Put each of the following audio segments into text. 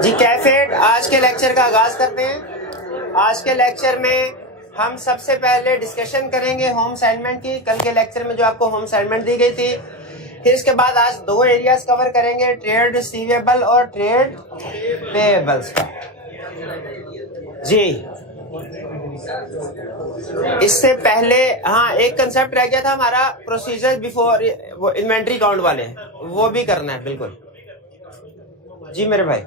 जी कैफेट, आज के लेक्चर का आगाज करते हैं। आज के लेक्चर में हम सबसे पहले डिस्कशन करेंगे होम असाइनमेंट की। कल के लेक्चर में जो आपको होम असाइनमेंट दी गई थी, फिर इसके बाद आज दो एरियाज कवर करेंगे, ट्रेड रिसीवेबल और ट्रेड पेएबल्स का। जी इससे पहले हाँ एक कंसेप्ट रह गया था हमारा, प्रोसीजर बिफोर वो इन्वेंट्री काउंट वाले, वो भी करना है बिल्कुल। जी मेरे भाई,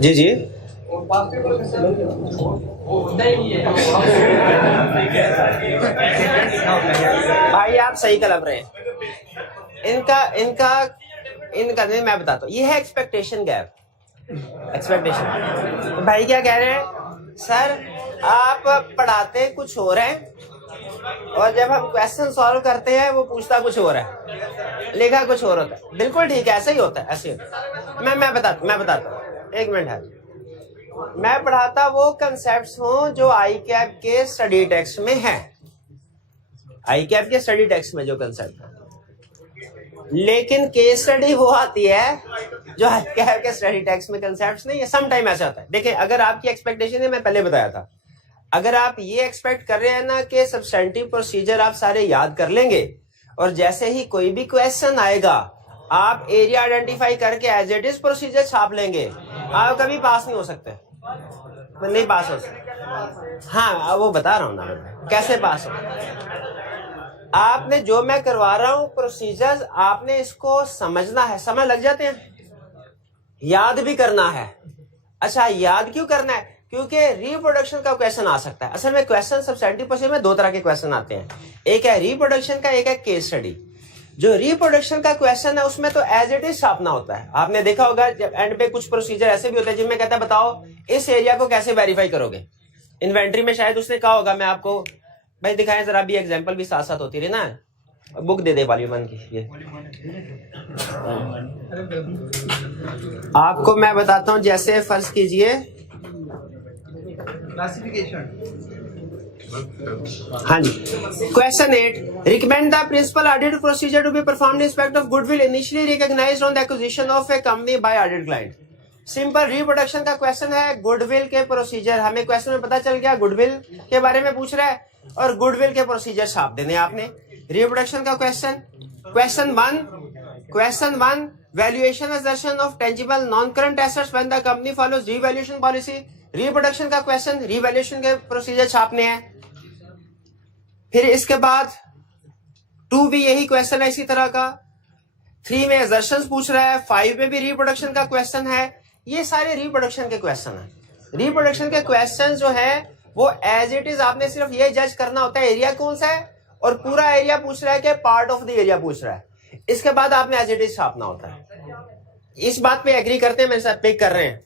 जी जी भाई आप सही कलम रहे हैं। इनका नहीं, मैं बताता हूँ। ये है एक्सपेक्टेशन गैप। एक्सपेक्टेशन भाई क्या कह रहे हैं, सर आप पढ़ाते कुछ हो रहे हैं और जब हम क्वेश्चन सॉल्व करते हैं वो पूछता कुछ हो रहा है, लिखा कुछ और होता है। बिल्कुल ठीक है, ऐसा ही होता है, ऐसे ही होता है। मैं बताता हूँ, एक मिनट है। मैं पढ़ाता वो कंसेप्ट्स हूँ जो आई कैप के स्टडी टेक्स्ट में है, आई कैप के स्टडी टेक्स्ट में जो कंसेप्ट है। लेकिन केस स्टडी वो आती है जो आई कैप के स्टडी टेक्स्ट में कंसेप्ट्स नहीं है। सम टाइम ऐसा होता है। देखिए, अगर आपकी एक्सपेक्टेशन है, मैं पहले बताया था, अगर आप ये एक्सपेक्ट कर रहे हैं ना कि सब्सटेंटिव प्रोसीजर आप सारे याद कर लेंगे और जैसे ही कोई भी क्वेश्चन आएगा आप एरिया आइडेंटिफाई करके एज इट इज प्रोसीजर छाप लेंगे, आप कभी पास नहीं हो सकते। नहीं पास हो सकते। हाँ वो बता रहा हूं ना कैसे पास हो। आपने जो मैं करवा रहा हूं प्रोसीजर्स, आपने इसको समझना है, समझ लग जाते हैं, याद भी करना है। अच्छा याद क्यों करना है? क्योंकि रिप्रोडक्शन का क्वेश्चन आ सकता है। असल में क्वेश्चन सब्सटेंटिव प्रोसीजर में दो तरह के क्वेश्चन आते हैं, एक है रिप्रोडक्शन का, एक है केस स्टडी। जो रिप्रोडक्शन का क्वेश्चन है उसमें तो एज इट इज छापना होता है। आपने देखा होगा जब एंड पे कुछ प्रोसीजर ऐसे भी होते हैं जिनमें कहता है बताओ इस एरिया को कैसे वेरीफाई करोगे। इन्वेंट्री में शायद उसने कहा होगा, मैं आपको भाई दिखाएं जरा, भी एग्जांपल भी साथ साथ होती रही ना। बुक दे दे वॉल्यूम 1 की। ये आपको मैं बताता हूं, जैसे फर्ज कीजिए क्लासिफिकेशन। हाँ जी, question 8, recommend the principal audit procedure to be performed in respect of goodwill initially recognized on the acquisition of a company by audit client. Simple reproduction का क्वेश्चन है, गुडविल के प्रोसीजर। हमें क्वेश्चन में पता चल गया गुडविल के बारे में पूछ रहा है और गुडविल के प्रोसीजर छाप देने आपने। रिप्रोडक्शन का question 1 valuation assertion of tangible non current assets when the company follows revaluation policy. Reproduction का क्वेश्चन, रीवैल्यूएशन के प्रोसीजर छापने हैं। फिर इसके बाद 2 भी यही क्वेश्चन है इसी तरह का। 3 में असर्शंस पूछ रहा है, 5 में भी रिप्रोडक्शन का क्वेश्चन है। ये सारे रिप्रोडक्शन के क्वेश्चन है। रिप्रोडक्शन के क्वेश्चन जो है वो एज इट इज आपने सिर्फ ये जज करना होता है एरिया कौन सा है, और पूरा एरिया पूछ रहा है कि पार्ट ऑफ द एरिया पूछ रहा है। इसके बाद आपने एज इट इज छापना होता है। इस बात पे एग्री करते हैं, मेरे साथ पिक कर रहे हैं?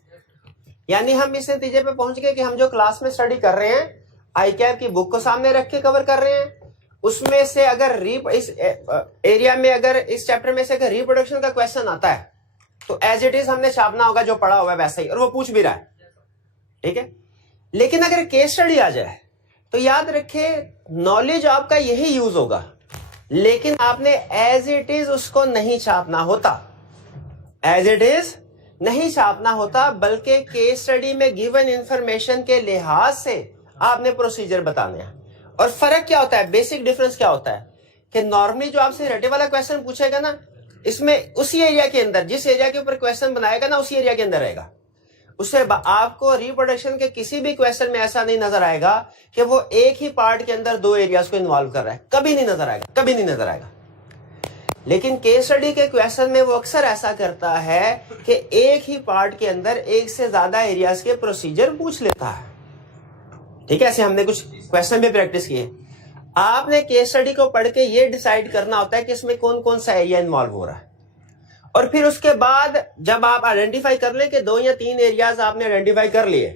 यानी हम इस नतीजे पे पहुंच गए कि हम जो क्लास में स्टडी कर रहे हैं आई कैप की बुक को सामने रख के कवर कर रहे हैं। उसमें से अगर इस एरिया में, अगर इस चैप्टर में से अगर रिप्रोडक्शन का क्वेश्चन आता है तो एज इट इज हमने छापना होगा जो पढ़ा हुआ है वैसा ही, और वो पूछ भी रहा है, ठीक है। लेकिन अगर केस स्टडी आ जाए तो याद रखे नॉलेज आपका यही यूज होगा, लेकिन आपने एज इट इज उसको नहीं छापना होता, एज इट इज नहीं छापना होता, बल्कि केस स्टडी में गिवन इंफॉर्मेशन के लिहाज से आपने प्रोसीजर बताने हैं। और फर्क क्या होता है, बेसिक डिफरेंस क्या होता है कि नॉर्मली जो आपसे रेटिव वाला क्वेश्चन पूछेगा ना, इसमें उसी एरिया के अंदर, जिस एरिया के ऊपर क्वेश्चन बनाएगा ना, उसी एरिया के अंदर रहेगा। उससे आपको रिप्रोडक्शन के किसी भी क्वेश्चन में ऐसा नहीं नजर आएगा कि वो एक ही पार्ट के अंदर दो एरियाज को इन्वॉल्व कर रहा है, कभी नहीं नजर आएगा, कभी नहीं नजर आएगा। लेकिन केस स्टडी के क्वेश्चन में वो अक्सर ऐसा करता है कि एक ही पार्ट के अंदर एक से ज्यादा एरियाज के प्रोसीजर पूछ लेता है, ठीक है। ऐसे हमने कुछ क्वेश्चन भी प्रैक्टिस किए। आपने केस स्टडी को पढ़ के ये डिसाइड करना होता है कि इसमें कौन कौन सा एरिया इन्वॉल्व हो रहा है, और फिर उसके बाद जब आप आइडेंटिफाई कर ले कि 2 या 3 एरियाज आपने आइडेंटिफाई कर लिए,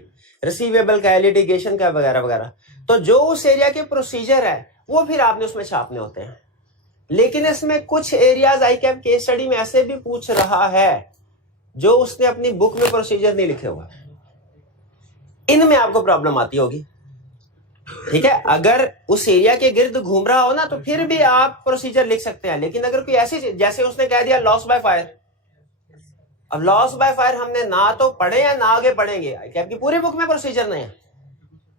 रिसीवेबल का, लिटिगेशन का वगैरह वगैरह, तो जो उस एरिया के प्रोसीजर है वो फिर आपने उसमें छापने होते हैं। लेकिन इसमें कुछ एरियाज आई कैप केस स्टडी में ऐसे भी पूछ रहा है जो उसने अपनी बुक में प्रोसीजर नहीं लिखे हुए, इनमें आपको प्रॉब्लम आती होगी। ठीक है, अगर उस एरिया के गिर्द घूम रहा हो ना तो फिर भी आप प्रोसीजर लिख सकते हैं। लेकिन अगर कोई ऐसी, जैसे उसने कह दिया लॉस बाय फायर, अब लॉस बाय फायर हमने ना तो पढ़े या ना आगे पढ़ेंगे, आपकी पूरी बुक में प्रोसीजर नहीं है,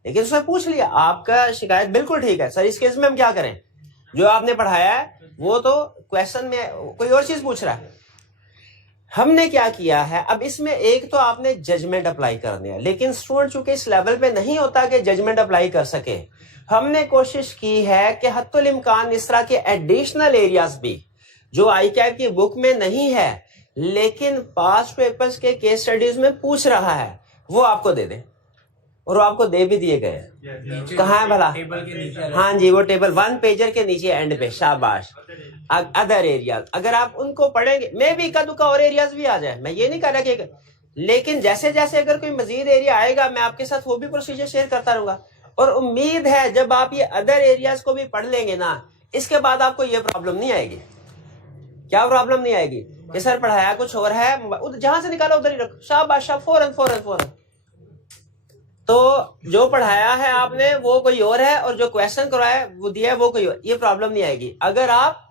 लेकिन उसने पूछ लिया, आपका शिकायत बिल्कुल ठीक है सर, इस केस में हम क्या करें, जो आपने पढ़ाया है वो तो क्वेश्चन में कोई और चीज पूछ रहा है। हमने क्या किया है, अब इसमें एक तो आपने जजमेंट अप्लाई करनी है, लेकिन स्टूडेंट चूंकि इस लेवल पे नहीं होता कि जजमेंट अप्लाई कर सके, हमने कोशिश की है कि हत्तुल इम्कान इस तरह के एडिशनल एरियाज भी जो ICAP की बुक में नहीं है लेकिन पास्ट पेपर्स के केस स्टडीज में पूछ रहा है, वो आपको दे दे, और वो आपको दे भी दिए गए। कहाँ है भला? हाँ जी, वो टेबल 1 पेजर के नीचे एंड पे, शाबाश। अदर एरियाज अगर आप उनको पढ़ेंगे, मैं भी इक्का दुक्का और एरियाज भी आ जाए, मैं ये नहीं कह रहा कि, लेकिन जैसे जैसे अगर कोई मजीद एरिया आएगा मैं आपके साथ वो भी प्रोसीजर शेयर करता रहूंगा। और उम्मीद है जब आप ये अदर एरियाज को भी पढ़ लेंगे ना, इसके बाद आपको ये प्रॉब्लम नहीं आएगी। क्या प्रॉब्लम नहीं आएगी कि सर पढ़ाया कुछ और है, जहां से निकाला उधर ही रखो, शाबाश, फौरन फौरन फौरन। तो जो पढ़ाया है आपने वो कोई और है और जो क्वेश्चन कराया वो दिया है वो कोई और, ये प्रॉब्लम नहीं आएगी अगर आप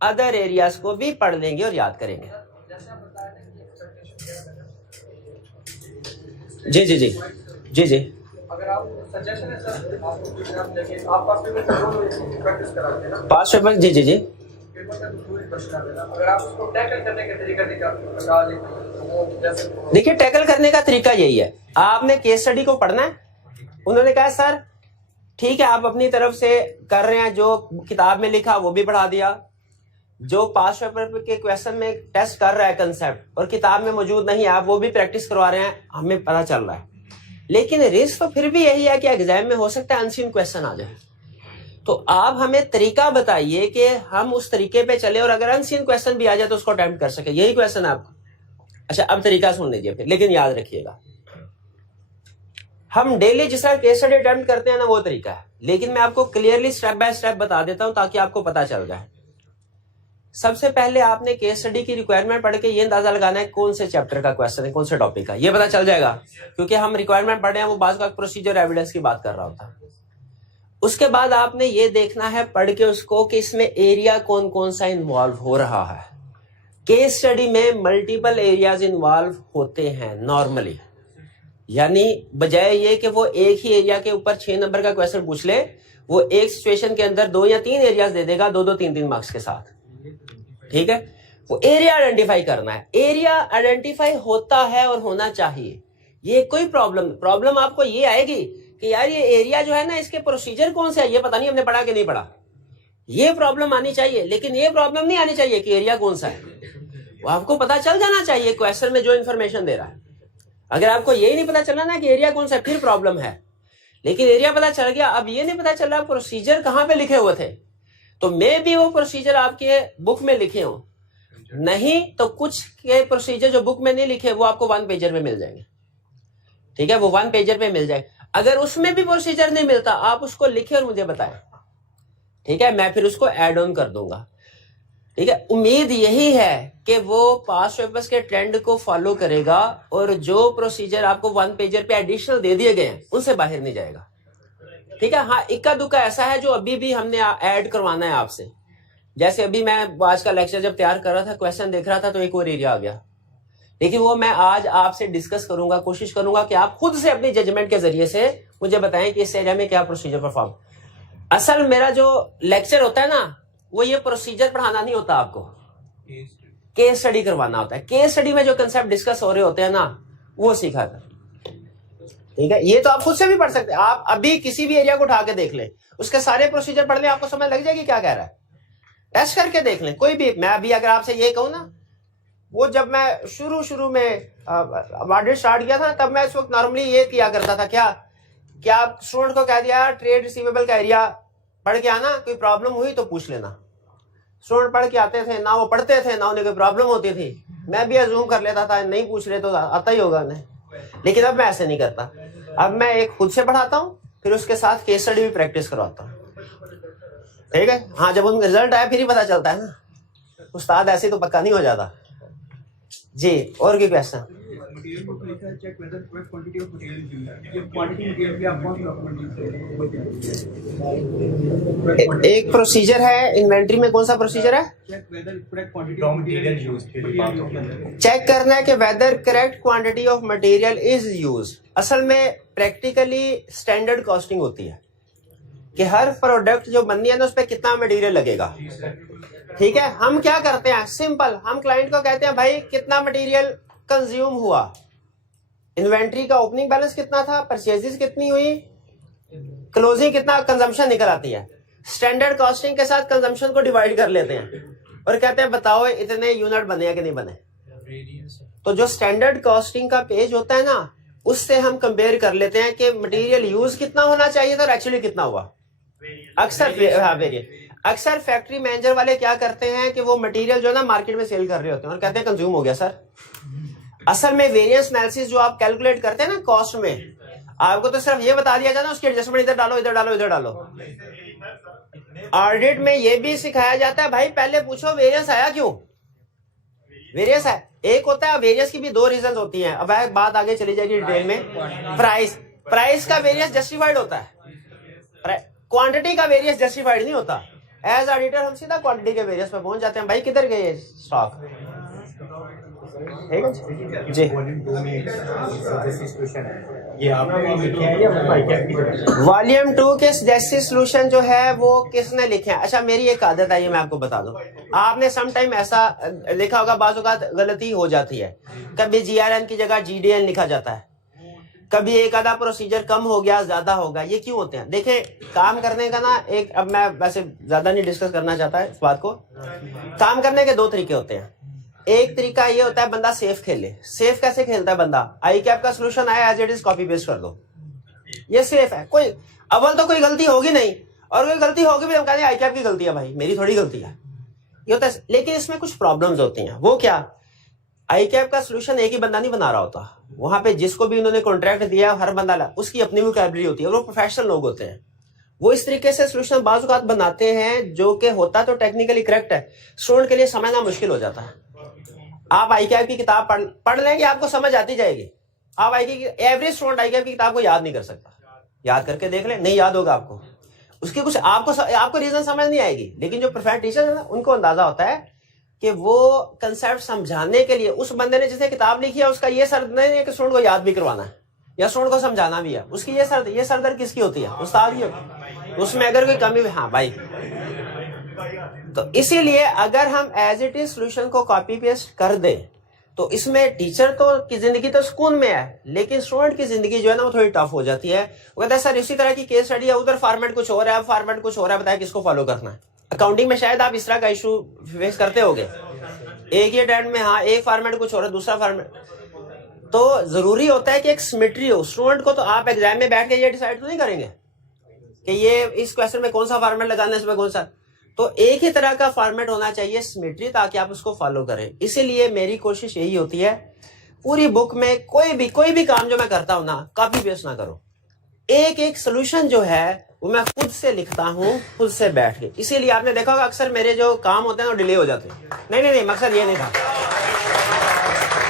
अदर एरियाज को भी पढ़ लेंगे और याद करेंगे। जी जी जी जी जी। अगर आप सजेशन है सर, आप पास पेपर, जी जी जी, अगर आप उसको टैकल करने के तरीका देखिए टैकल करने का तरीका यही है, आपने केस स्टडी को पढ़ना है। उन्होंने कहा सर ठीक है आप अपनी तरफ से कर रहे हैं, जो किताब में लिखा वो भी पढ़ा दिया, जो पास पेपर के क्वेश्चन में टेस्ट कर रहा है कंसेप्ट और किताब में मौजूद नहीं है आप वो भी प्रैक्टिस करवा रहे हैं, हमें पता चल रहा है। लेकिन रिस्क तो फिर भी यही है कि एग्जाम में हो सकता है अनसीन क्वेश्चन आ जाए। तो आप हमें तरीका बताइए कि हम उस तरीके पे चले और अगर अनसीन क्वेश्चन भी आ जाए तो उसको अटेम्प्ट कर सके, यही क्वेश्चन है आपका। अच्छा अब तरीका सुन लीजिए फिर, लेकिन याद रखिएगा हम डेली जिस तरह केस स्टडी अटेम्प्ट करते हैं ना वो तरीका है, लेकिन मैं आपको क्लियरली स्टेप बाय स्टेप बता देता हूं ताकि आपको पता चल जाए। सबसे पहले आपने केस स्टडी की रिक्वायरमेंट पढ़ के ये अंदाजा लगाना है कौन से चैप्टर का क्वेश्चन है, कौन से टॉपिक का, ये पता चल जाएगा। क्योंकि हम रिक्वायरमेंट पढ़ रहे हैं वो बात का प्रोसीजर एविडेंस की बात कर रहा होता है। उसके बाद आपने ये देखना है पढ़ के उसको कि इसमें एरिया कौन कौन सा इन्वॉल्व हो रहा है। केस स्टडी में मल्टीपल एरियाज इन्वॉल्व होते हैं नॉर्मली, यानी बजाय ये कि वो एक ही एरिया के ऊपर 6 नंबर का क्वेश्चन पूछ ले, वो एक सिचुएशन के अंदर 2 या 3 एरियाज दे देगा, 2-2 3-3 मार्क्स के साथ। ठीक है, वो एरिया आइडेंटिफाई करना है। एरिया आइडेंटिफाई होता है और होना चाहिए, ये कोई प्रॉब्लम आपको ये आएगी कि यार ये एरिया जो है ना इसके प्रोसीजर कौन से है, ये पता नहीं हमने पढ़ा कि नहीं पढ़ा, ये प्रॉब्लम आनी चाहिए। लेकिन ये प्रॉब्लम नहीं आनी चाहिए कि एरिया कौन सा है, वो आपको पता चल जाना चाहिए क्वेश्चन में जो इन्फॉर्मेशन दे रहा है। अगर आपको यही नहीं पता चला ना कि एरिया कौन सा है फिर प्रॉब्लम है। लेकिन एरिया पता चल गया, अब ये नहीं पता चल रहा प्रोसीजर कहां पे लिखे हुए थे, तो मे भी वो प्रोसीजर आपके बुक में लिखे हो, नहीं तो कुछ के प्रोसीजर जो बुक में नहीं लिखे वो आपको 1 पेजर पे मिल जाएंगे। ठीक है, वो 1 पेजर पे मिल जाए। अगर उसमें भी प्रोसीजर नहीं मिलता आप उसको लिखे और मुझे बताएं, ठीक है, मैं फिर उसको ऐड ऑन कर दूंगा। ठीक है, उम्मीद यही है कि वो पास्ट पेपर्स के ट्रेंड को फॉलो करेगा और जो प्रोसीजर आपको 1 पेजर पे एडिशनल दे दिए गए हैं उनसे बाहर नहीं जाएगा। ठीक है, हाँ इक्का दुक्का ऐसा है जो अभी भी हमने ऐड करवाना है आपसे। जैसे अभी मैं आज का लेक्चर जब तैयार कर रहा था, क्वेश्चन देख रहा था तो एक और एरिया आ गया, लेकिन वो मैं आज आपसे डिस्कस करूंगा, कोशिश करूंगा कि आप खुद से अपनी जजमेंट के जरिए से मुझे बताएं कि इस एरिया में क्या प्रोसीजर परफॉर्म। असल मेरा जो लेक्चर होता है ना वो ये प्रोसीजर पढ़ाना नहीं होता, आपको केस स्टडी करवाना होता है। केस स्टडी में जो कंसेप्ट डिस्कस हो रहे होते हैं ना वो सीखा था। ठीक है, ये तो आप खुद से भी पढ़ सकते हैं, आप अभी किसी भी एरिया को उठा के देख लें, उसके सारे प्रोसीजर पढ़ लें, आपको समझ लग जाएगी क्या कह रहा है। टेस्ट करके देख लें कोई भी। मैं अभी अगर आपसे ये कहूँ ना, वो जब मैं शुरू में ऑडिट स्टार्ट किया था तब मैं इस वक्त नॉर्मली ये किया करता था, क्या आप स्टूडेंट को कह दिया ट्रेड रिसीवेबल का एरिया पढ़ के आना, कोई प्रॉब्लम हुई तो पूछ लेना। स्टूडेंट पढ़ के आते थे, ना वो पढ़ते थे ना उन्हें कोई प्रॉब्लम होती थी, मैं भी अज्यूम कर लेता था नहीं पूछ रहे तो आता ही होगा उन्हें। लेकिन अब मैं ऐसे नहीं करता, अब मैं एक खुद से पढ़ाता हूँ फिर उसके साथ केस स्टडी भी प्रैक्टिस करवाता हूँ। ठीक है, हाँ जब उनका रिजल्ट आया फिर ही पता चलता है ना, उस्ताद ऐसे तो पक्का नहीं हो जाता। जी और कोई क्वेश्चन? मटेरियल को लिखा है check whether correct quantity of material used. ये क्वांटिटी मटेरियल की आप कौन सा डॉक्यूमेंट यूज करेंगे? एक प्रोसीजर है इन्वेंट्री में, कौन सा प्रोसीजर है? Check whether correct quantity of material used. Check करना है कि whether correct quantity of material is use. असल में प्रैक्टिकली स्टैंडर्ड कॉस्टिंग होती है कि हर प्रोडक्ट जो बननी है ना उस पर कितना मटेरियल लगेगा। ठीक है, हम क्या करते हैं, सिंपल, हम क्लाइंट को कहते हैं भाई कितना मटेरियल कंज्यूम हुआ, इन्वेंट्री का ओपनिंग बैलेंस कितना था, परचेजेस कितनी हुई, क्लोजिंग कितना कंजम्पशन निकल आती है। स्टैंडर्ड कॉस्टिंग के साथ कंजम्पशन को डिवाइड कर लेते हैं और कहते हैं बताओ इतने यूनिट बने या कि नहीं बने। तो जो स्टैंडर्ड कॉस्टिंग का पेज होता है ना, उससे हम कंपेयर कर लेते हैं कि मटेरियल यूज कितना होना चाहिए था और एक्चुअली कितना हुआ। अक्सर फैक्ट्री मैनेजर वाले क्या करते हैं कि वो मटेरियल जो है ना मार्केट में सेल कर रहे होते हैं और कहते हैं कंज्यूम हो गया सर। असल में वेरिएंस एनालिसिस जो आप कैलकुलेट करते हैं ना कॉस्ट में, आपको तो सिर्फ ये बता दिया जाता है उसकी एडजस्टमेंट इधर डालो इधर डालो इधर डालो। ऑडिट में ये भी सिखाया जाता है भाई पहले पूछो वेरिएंस आया क्यों। वेरिएंस है, एक होता है वेरिएंस की भी दो रीजन होती हैं। अब बात आगे चली जाएगी डिटेल में। प्राइस का वेरिएंस जस्टिफाइड होता है, क्वांटिटी का वेरिएंस जस्टिफाइड नहीं होता। एज ऑडिटर हम सीधा क्वांटिटी के वेरिएंस पे पहुंच जाते हैं, भाई किधर गए स्टॉक। ठीक है जी। वॉल्यूम 2 के सजेस्टेड सॉल्यूशन जो है वो किसने लिखे हैं? अच्छा मेरी एक आदत है, ये मैं आपको बता दूं, आपने सम टाइम ऐसा लिखा होगा, बाज़ औक़ात गलती हो जाती है, कभी जीआरएन की जगह जीडीएन लिखा जाता है, कभी एक आधा प्रोसीजर कम हो गया ज्यादा होगा। ये क्यों होते हैं? देखें काम करने का ना एक, अब मैं वैसे ज्यादा नहीं डिस्कस करना चाहता है इस बात को। काम करने के दो तरीके होते हैं। एक तरीका ये होता है बंदा सेफ खेले। सेफ कैसे खेलता है बंदा? आई कैप का सोल्यूशन आया as it is copy paste कर दो, ये सेफ है। कोई अव्वल तो कोई गलती होगी नहीं, और कोई गलती होगी भी हम कहते हैं आई कैप की गलती है, भाई मेरी थोड़ी गलती है, ये होता है। लेकिन इसमें कुछ प्रॉब्लम्स होती हैं। वो क्या? आई कैप का सोल्यूशन एक ही बंदा नहीं बना रहा होता, वहां पे जिसको भी उन्होंने कॉन्ट्रैक्ट दिया हर बंदा उसकी अपनी वोकैबुलरी होती है, वो प्रोफेशनल लोग होते हैं। वो इस तरीके से सोल्यूशन बाज़ औक़ात बनाते हैं जो कि होता तो टेक्निकली करेक्ट है, स्टूडेंट के लिए समझना मुश्किल हो जाता है। आप आई कैप की किताब पढ़ लेंगे आपको समझ आती जाएगी। आप एवरेज स्टूडेंट आई कैप की किताब को याद नहीं कर सकता, याद करके देख ले, नहीं याद होगा आपको, उसकी कुछ आपको रीजन समझ नहीं आएगी। लेकिन जो प्रोफेशनल टीचर है ना, उनको अंदाजा होता है कि वो कंसेप्ट समझाने के लिए उस बंदे ने जिसने किताब लिखी है उसका ये सर्द नहीं है कि स्टूडेंट को याद भी करवाना है या स्टूडेंट को समझाना भी है। उसकी ये सरदर्द किसकी होती है? उस्ताद की होती है। उसमें अगर कोई कमी, हाँ भाई, तो इसीलिए अगर हम एज इट इज सोल्यूशन को कॉपी पेस्ट कर दे तो इसमें टीचर तो की जिंदगी तो सुकून में है, लेकिन स्टूडेंट की जिंदगी जो है ना वो थोड़ी टफ हो जाती है। वो कहता है सर इसी तरह की केस स्टडी है, उधर फॉर्मेट कुछ हो रहा है, फॉर्मेट कुछ हो रहा है, बताया किसको फॉलो करना है। अकाउंटिंग में शायद आप इस तरह का इशू फेस करते होगे, एक ही अटेम्प्ट में हाँ एक फॉर्मेट कुछ हो रहा है दूसरा फॉर्मेट। तो जरूरी होता है कि एक सिमेट्री हो। स्टूडेंट को तो आप एग्जाम में बैठ के ये डिसाइड तो नहीं करेंगे कि ये इस क्वेश्चन में कौन सा फॉर्मेट लगाना है, इसमें कौन सा। तो एक ही तरह का फॉर्मेट होना चाहिए, सिमेट्री, ताकि आप उसको फॉलो करें। इसीलिए मेरी कोशिश यही होती है पूरी बुक में कोई भी काम जो मैं करता हूं ना, कॉपी पेस्ट ना करो। एक एक सोल्यूशन जो है वो मैं खुद से लिखता हूँ, खुद से बैठ के। इसीलिए आपने देखा होगा अक्सर मेरे जो काम होते हैं वो डिले हो जाते हैं। नहीं, मकसद ये नहीं था,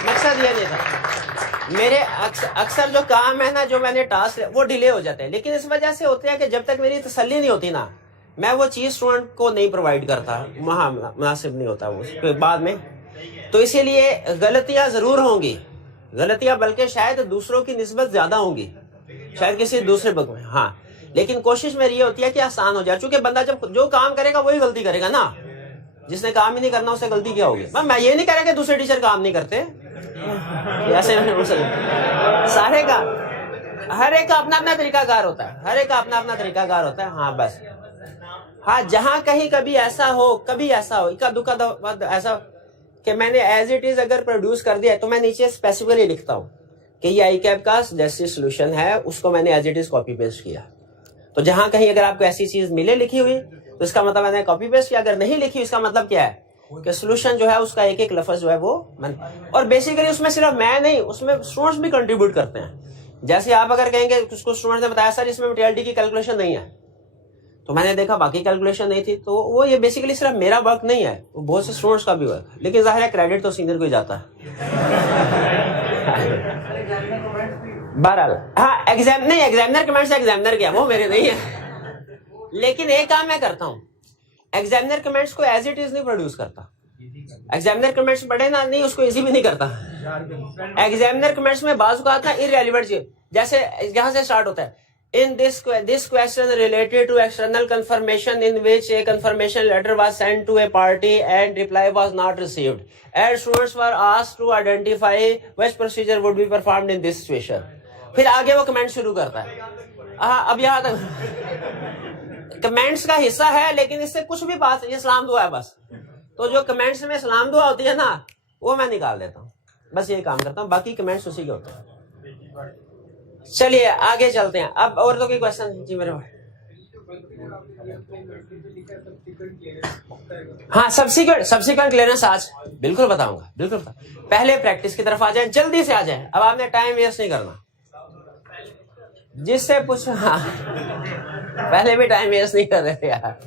मकसद ये नहीं था। मेरे अक्सर जो काम है ना, जो मैंने टास्क, वो डिले हो जाते हैं। लेकिन इस वजह से होते हैं कि जब तक मेरी तसल्ली नहीं होती ना, मैं वो चीज स्टूडेंट को नहीं प्रोवाइड करता, वहां मुनासिब नहीं होता वो बाद में। तो इसीलिए गलतियां जरूर होंगी, गलतियां बल्कि शायद दूसरों की निस्बत ज्यादा होंगी, शायद किसी दूसरे बुक में, हाँ। लेकिन कोशिश मेरी ये होती है कि आसान हो जाए, क्योंकि बंदा जब जो काम करेगा वही गलती करेगा ना। जिसने काम ही नहीं करना उससे गलती क्या होगी? मैं ये नहीं कह रहा कि दूसरे टीचर काम नहीं करते, ऐसे सारे का, हर एक का अपना अपना तरीकाकार होता है, हर एक का अपना अपना तरीकाकार होता है। हाँ बस, हाँ जहां कहीं कभी ऐसा हो इक्का दुक्का ऐसा कि मैंने एज इट इज अगर प्रोड्यूस कर दिया, तो मैं नीचे स्पेसिफिकली लिखता हूँ कि ये आई कैप का सजेस्टेड सॉल्यूशन है, उसको मैंने as it is copy paste किया। तो जहां कहीं अगर आपको ऐसी चीज मिले लिखी हुई, तो इसका मतलब मैंने कॉपी पेस्ट किया। अगर नहीं लिखी, इसका मतलब क्या है कि सोल्यूशन जो है उसका एक एक लफ्ज जो है वो और बेसिकली उसमें सिर्फ मैं नहीं, उसमें स्टूडेंट्स भी कंट्रीब्यूट करते हैं। जैसे आप अगर कहेंगे, उसको स्टूडेंट ने बताया सर इसमें मटेरियलिटी की कैलकुलेशन नहीं है, तो मैंने देखा बाकी कैलकुलेशन नहीं थी, तो वो ये बेसिकली सिर्फ मेरा वर्क नहीं है, वो बहुत से स्टूडेंट्स का भी वर्क है। लेकिन जाहिर है क्रेडिट तो सीनियर को ही जाता है। बहरहाल हाँ एग्जामिनर कमेंट्स एग्जामिनर क्या, वो मेरे नहीं है, लेकिन एक काम मैं करता हूँ, एग्जामिनर कमेंट्स को एज इट इज नहीं प्रोड्यूस करता। एग्जामिनर कमेंट्स पढ़े ना, नहीं उसको इजी भी नहीं करता। एग्जामिनर कमेंट्स में बाज़ औक़ात ना इररिलेवेंट चीज, जैसे यहाँ से स्टार्ट होता है, in this question related to external confirmation in which a confirmation letter was sent to a party and reply was not received and students were asked to identify which procedure would be performed in this situation. फिर आगे वो comment शुरू करता है। अब यहाँ तक comments का हिस्सा है, लेकिन इससे कुछ भी बात, ये सलाम दुआ है बस। तो जो कमेंट्स में सलाम दुआ होती है ना, वो मैं निकाल देता हूँ, बस ये काम करता हूँ, बाकी कमेंट्स उसी के होते हैं। चलिए आगे चलते हैं। अब और तो कोई क्वेश्चन जी मेरे भाई? हाँ सब्सिक्वेंट क्लियरेंस आज बिल्कुल बताऊंगा, बिल्कुल पहले प्रैक्टिस की तरफ आ जाए, जल्दी से आ जाए। अब आपने टाइम वेस्ट नहीं करना, जिससे पूछ, हाँ पहले भी टाइम वेस्ट नहीं कर रहे थे यार।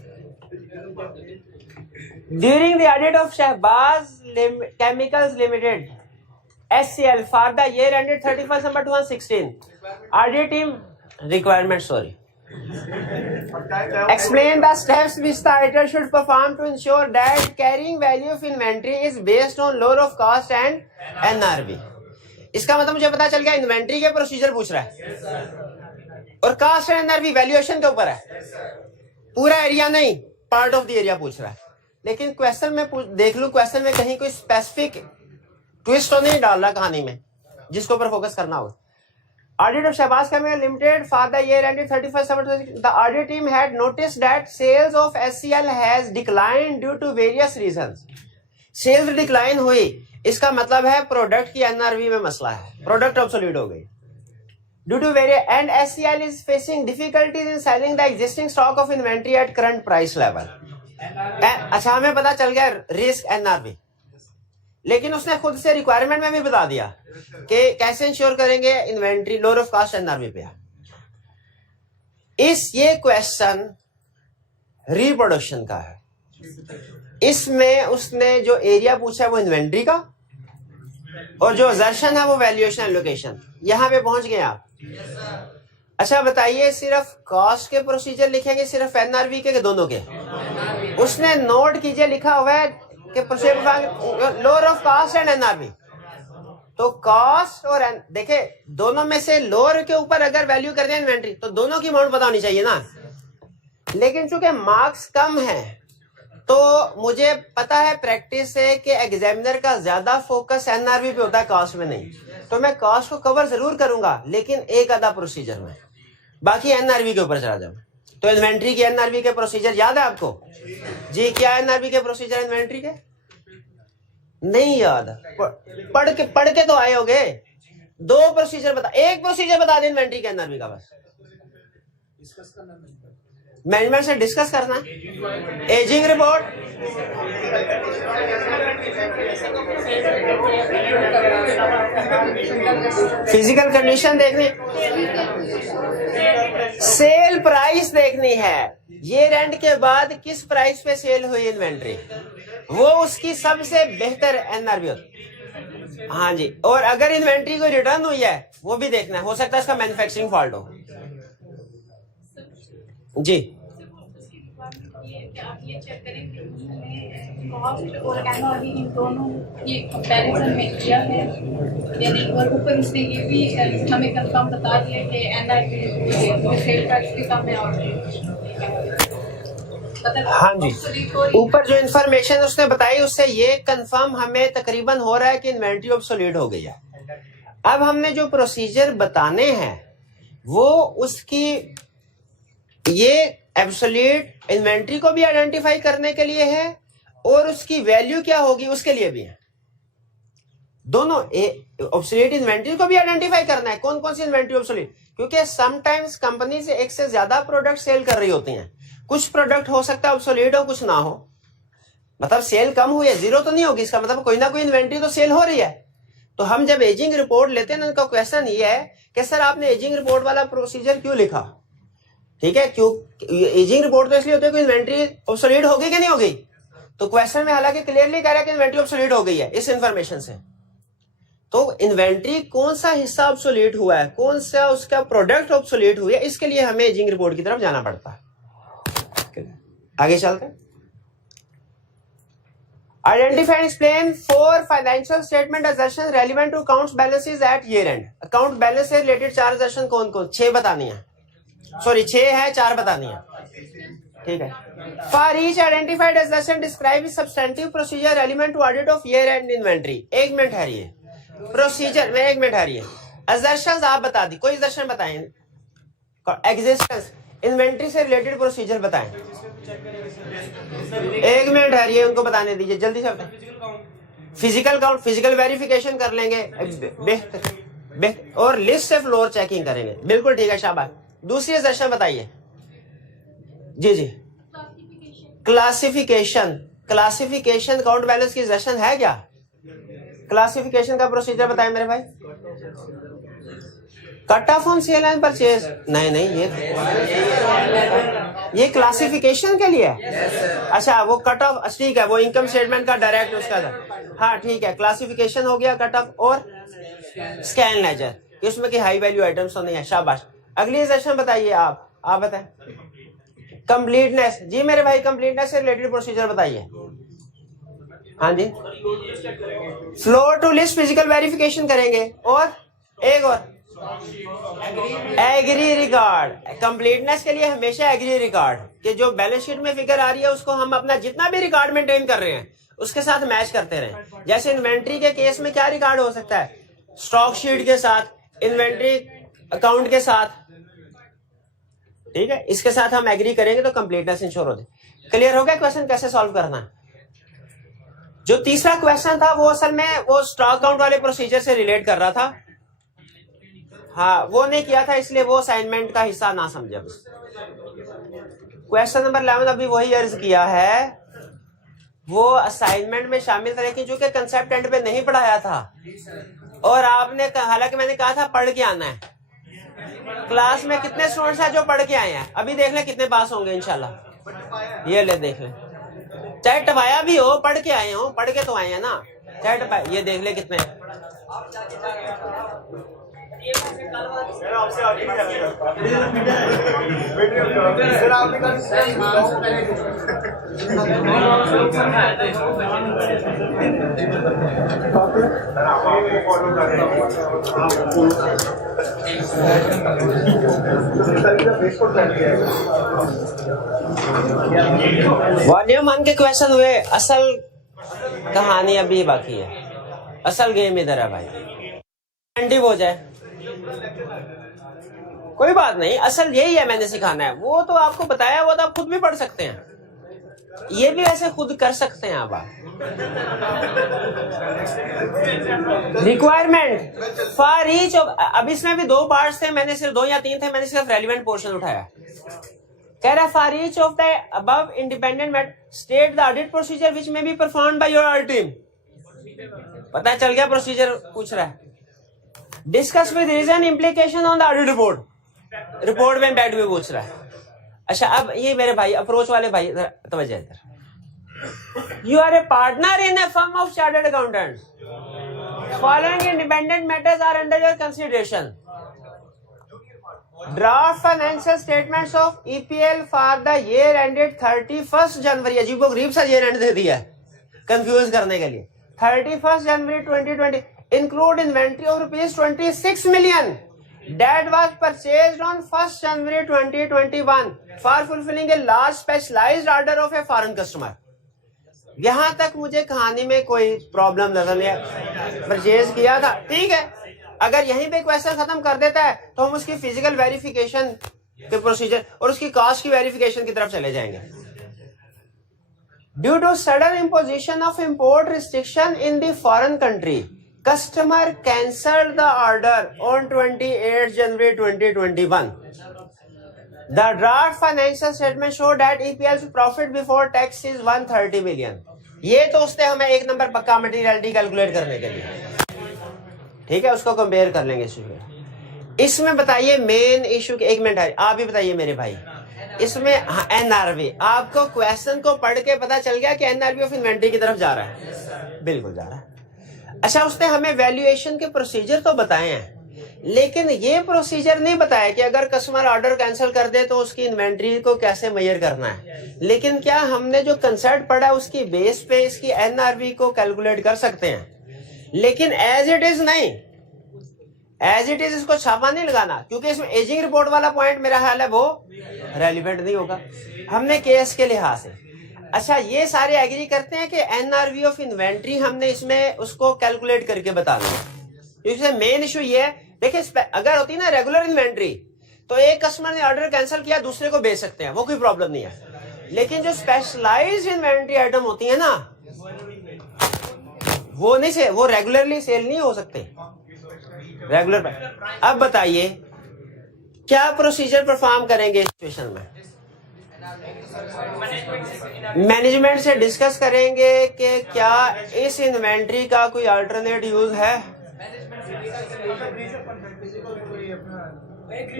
During the audit of Shahbaz chemicals limited SCL for the year ended 31st December 2016, audit team requirement, explain the steps which the auditor should perform to ensure that carrying value of inventory is based on lower of cost and NRV। इसका मतलब मुझे पता चल गया inventory के procedure पूछ रहा है और कास्ट एंड एनआरवी वैल्यूएशन के ऊपर है, पूरा एरिया नहीं, पार्ट ऑफ द एरिया पूछ रहा है। लेकिन क्वेश्चन में देख लूं, क्वेश्चन में कहीं कोई स्पेसिफिक ट्विस्ट तो नहीं डाल रहा कहानी में, जिसके ऊपर फोकस करना होगा। Audit of Shahbaz chemical limited for the year ended 31st December, the audit team had noticed that sales of SCL has declined due to various reasons. Sales decline हुई, इसका मतलब है प्रोडक्ट की एनआरवी में मसला है, प्रोडक्ट ऑब्सोल्यूट हो गई। Due to various and SCL is facing difficulties in selling the existing stock of inventory at current price level. अच्छा हमें पता चल गया रिस्क एनआरवी, लेकिन उसने खुद से रिक्वायरमेंट में भी बता दिया कि कैसे इंश्योर करेंगे inventory lower of cost NRV पे। ये क्वेश्चन रिप्रोडक्शन का है। इसमें उसने जो एरिया पूछा है वो इन्वेंट्री का, और जो असर्शन है वो वैल्यूएशन एलोकेशन। यहां पे पहुंच गए आप? अच्छा बताइए, सिर्फ कॉस्ट के प्रोसीजर लिखेंगे, सिर्फ एनआरवी के दोनों के? उसने नोट कीजिए लिखा हुआ है कि lower of cost and NRV. तो कॉस्ट और देखे दोनों में से लोअर के ऊपर अगर वैल्यू कर दें इन्वेंट्री, तो दोनों की अमाउंट पता होनी चाहिए ना। लेकिन चूंकि मार्क्स कम है, तो मुझे पता है प्रैक्टिस से कि एग्जामिनर का ज्यादा फोकस एनआरवी पे होता है, कॉस्ट में नहीं। तो मैं कॉस्ट को कवर जरूर करूंगा, लेकिन एक आधा प्रोसीजर में, बाकी एनआरवी के ऊपर चला जाऊं। तो इन्वेंट्री की एनआरवी के प्रोसीजर याद है आपको जी? क्या एनआरवी के प्रोसीजर इन्वेंट्री के? नहीं याद? पढ़ के तो आए होगे। दो प्रोसीजर बता, एक प्रोसीजर बता दे इन्वेंट्री के एनआरवी का, बस मैनेजमेंट से डिस्कस करना। एजिंग रिपोर्ट, फिजिकल कंडीशन देखनी, सेल प्राइस देखनी है, ये रेंट के बाद किस प्राइस पे सेल हुई इन्वेंट्री, वो उसकी सबसे बेहतर एनआरवी होती। हाँ जी, और अगर इन्वेंट्री कोई रिटर्न हुई है वो भी देखना है, हो सकता है इसका मैन्युफैक्चरिंग फॉल्ट हो। जी आप ये चेक करें कि कॉस्ट और एनआरवी इन दोनों ये कंपैरिजन में किया है यानी, और ऊपर उसने ये भी हमें कंफर्म बता दिया कि एनआरवी सेल प्राइस भी कम है और हाँ जी, ऊपर जो इन्फॉर्मेशन उसने बताई उससे ये कंफर्म हमें तकरीबन हो रहा है कि इन्वेंट्री ऑब्सोलीट हो गई है। अब हमने जो प्रोसीजर बताने हैं वो उसकी ये एब्सोल्यूट इन्वेंट्री को भी आइडेंटिफाई करने के लिए है और उसकी वैल्यू क्या होगी उसके लिए भी है। दोनों ऑब्सोल्यूट इन्वेंट्री को भी आइडेंटिफाई करना है, कौन कौन सी इन्वेंट्री ऑब्सोल्यूट, क्योंकि समटाइम्स कंपनी से एक से ज्यादा प्रोडक्ट सेल कर रही होती हैं। कुछ प्रोडक्ट हो सकता है ऑब्सोल्यूट हो, कुछ ना हो, मतलब सेल कम हुई है, जीरो तो नहीं होगी, इसका मतलब कोई ना कोई इन्वेंट्री तो सेल हो रही है। तो हम जब एजिंग रिपोर्ट लेते हैं ना, उनका क्वेश्चन ये है कि सर आपने एजिंग रिपोर्ट वाला प्रोसीजर क्यों लिखा? ठीक है, क्यों एजिंग रिपोर्ट तो इसलिए होती है कि इन्वेंट्री ऑब्सोलीट हो गई कि नहीं हो गई। तो क्वेश्चन में हालांकि क्लियरली कह रहा है कि इन्वेंट्री ऑब्सोलीट हो गई है इस इंफॉर्मेशन से। तो इन्वेंट्री कौन सा हिस्सा ऑब्सोलीट हुआ है, कौन सा उसका प्रोडक्ट ऑब्सोलीट हुआ है, इसके लिए हमें एजिंग रिपोर्ट की तरफ जाना पड़ता है। आगे चलते हैं। Identify and explain 4 financial statement assertions relevant to accounts balances at year end. Account balance से related 4 assertion कौन कौन, 6 बतानी है, सॉरी 6 है, 4 बतानी है, ठीक है। For each identified assertion describe substantive procedure relevant to audit of year end inventory. 1 minute है ये प्रोसीजर में, 1 मिनट है ये assertions आप बता दी, कोई assertion बताएं, existence इन्वेंट्री से रिलेटेड प्रोसीजर बताएं। 1 मिनट है ये, उनको बताने दीजिए जल्दी से। फिजिकल काउंट, फिजिकल वेरिफिकेशन कर लेंगे बेहतर, और लिस्ट से फ्लोर चेकिंग करेंगे, बिल्कुल ठीक है, शाबाश। दूसरी सेशन बताइए जी जी। क्लासिफिकेशन, क्लासिफिकेशन अकाउंट बैलेंस की सेशन है क्या? क्लासिफिकेशन का प्रोसीजर बताएं मेरे भाई। Cut off on sale and purchase, नहीं ये क्लासिफिकेशन के लिए है। अच्छा वो कट ऑफ, ठीक है, वो इनकम स्टेटमेंट का डायरेक्ट उसका था, हाँ ठीक है। क्लासिफिकेशन हो गया, कट ऑफ और स्कैन लेजर, इसमें की हाई वैल्यू आइटम्स तो नहीं है, शाबाश। अगली सेशन बताइए आप बताएं। कंप्लीटनेस, जी मेरे भाई कंप्लीटनेस से रिलेटेड प्रोसीजर बताइए। हाँ जी, floor to list physical verification करेंगे, और एक और एग्री रिकॉर्ड। कंप्लीटनेस के लिए हमेशा एग्री रिकॉर्ड, कि जो बैलेंस शीट में फिगर आ रही है उसको हम अपना जितना भी रिकॉर्ड मेंटेन कर रहे हैं उसके साथ मैच करते रहें। जैसे इन्वेंट्री के केस में क्या रिकॉर्ड हो सकता है, स्टॉक शीट के साथ, इन्वेंट्री अकाउंट के साथ, ठीक है, इसके साथ हम एग्री करेंगे तो कंप्लीटनेस इंश्योर हो जाए। क्लियर हो गया क्वेश्चन कैसे सॉल्व करना है? जो तीसरा क्वेश्चन था वो असल में वो स्टॉक अकाउंट वाले प्रोसीजर से रिलेट कर रहा था, हाँ वो नहीं किया था, इसलिए वो असाइनमेंट का हिस्सा ना समझे। क्वेश्चन नंबर 11 अभी वही अर्ज किया है, वो असाइनमेंट में शामिल था, लेकिन चूंकि कंसेप्ट एंड पे नहीं पढ़ाया था, और आपने, हालांकि मैंने कहा था पढ़ के आना है। क्लास में कितने स्टूडेंट्स हैं जो पढ़ के आए हैं? अभी देख लें कितने पास होंगे इंशाल्लाह। ये ले देख लें, चाहे टपाया भी हो, पढ़ के आए हो, पढ़ के तो आए हैं ना, चाहे टपाया, ये देख ले कितने। वॉल्यूम 1 के क्वेश्चन हुए, असल कहानी अभी बाकी है, असल गेम इधर है भाई। एंडिव हो जाए कोई बात नहीं, असल यही है, मैंने सिखाना है। वो तो आपको बताया, वो तो आप खुद भी पढ़ सकते हैं, ये भी वैसे खुद कर सकते हैं आप। रिक्वायरमेंट फॉर ईच ऑफ, अब इसमें भी 2 पार्ट्स थे, मैंने सिर्फ 2 या 3 थे, मैंने सिर्फ रेलिवेंट पोर्शन उठाया। कह रहा for each of the above independent met state the audit procedure which may be performed by your audit team. पता चल गया प्रोसीजर पूछ रहा है। Discuss with reason implication on the audit report, report में इम्पैक्ट भी पूछ रहा है। अच्छा अब ये मेरे भाई अप्रोच वाले भाई तवज्जो इधर। You are a partner in a firm of chartered accountant, following independent matters are under your consideration. Draft financial statements of EPL for the year ended 31 January, अजीबो गरीब सा ईयर एंड दे दिया है confuse करने के लिए। 31 जनवरी 2020 include inventory of rupees 26 million that was purchased on 1st January 2021 for fulfilling a large specialized order of a foreign customer। यहां तक मुझे कहानी में कोई प्रॉब्लम नजर नहीं है, परचेज किया था, ठीक है। अगर यहीं पे क्वेश्चन खत्म कर देता है तो हम उसकी फिजिकल वेरिफिकेशन के प्रोसीजर और उसकी कॉस्ट की वेरिफिकेशन की तरफ चले जाएंगे। Due to sudden imposition of import restriction in the foreign country, customer cancelled the order on 28 January 2021. The draft financial statement showed that EPL's profit before tax is 130 million. ये तो उसने हमें 1 number पक्का materiality calculate करने के लिए, ठीक है, उसको कंपेयर कर लेंगे इशू में। इसमें बताइए मेन इशू के, 1 मिनट है, आप भी बताइए मेरे भाई। इसमें एनआरवी, आपको क्वेश्चन को पढ़ के पता चल गया कि एनआरवी ऑफ इन्वेंट्री की तरफ जा रहा है, बिल्कुल जा रहा है। अच्छा, उसने हमें वैल्यूएशन के प्रोसीजर तो बताए हैं, लेकिन ये प्रोसीजर नहीं बताया कि अगर कस्टमर ऑर्डर कैंसिल कर दे तो उसकी इन्वेंट्री को कैसे मेजर करना है। लेकिन क्या हमने जो कंसेप्ट पढ़ा है उसकी बेस पे इसकी एनआरवी को कैलकुलेट कर सकते हैं, लेकिन एज इट इज नहीं, एज इट इज इसको छापा नहीं लगाना, क्योंकि इसमें एजिंग रिपोर्ट वाला पॉइंट मेरा ख्याल है वो रेलिवेंट नहीं होगा हमने केस के लिहाज से। अच्छा, ये सारे एग्री करते हैं कि एनआरवी ऑफ इन्वेंट्री हमने इसमें उसको कैलकुलेट करके बताना है, क्योंकि मेन इशू ये है। देखिए, अगर होती ना रेगुलर इन्वेंट्री तो एक कस्टमर ने ऑर्डर कैंसिल किया, दूसरे को बेच सकते हैं, वो कोई प्रॉब्लम नहीं है। लेकिन जो स्पेशलाइज्ड इन्वेंट्री आइटम होती है ना, वो नहीं से वो रेगुलरली सेल नहीं हो सकते रेगुलर। अब बताइए क्या प्रोसीजर परफॉर्म करेंगे इस सिचुएशन में? मैनेजमेंट से डिस्कस करेंगे कि क्या इस इन्वेंट्री का कोई अल्टरनेट यूज है।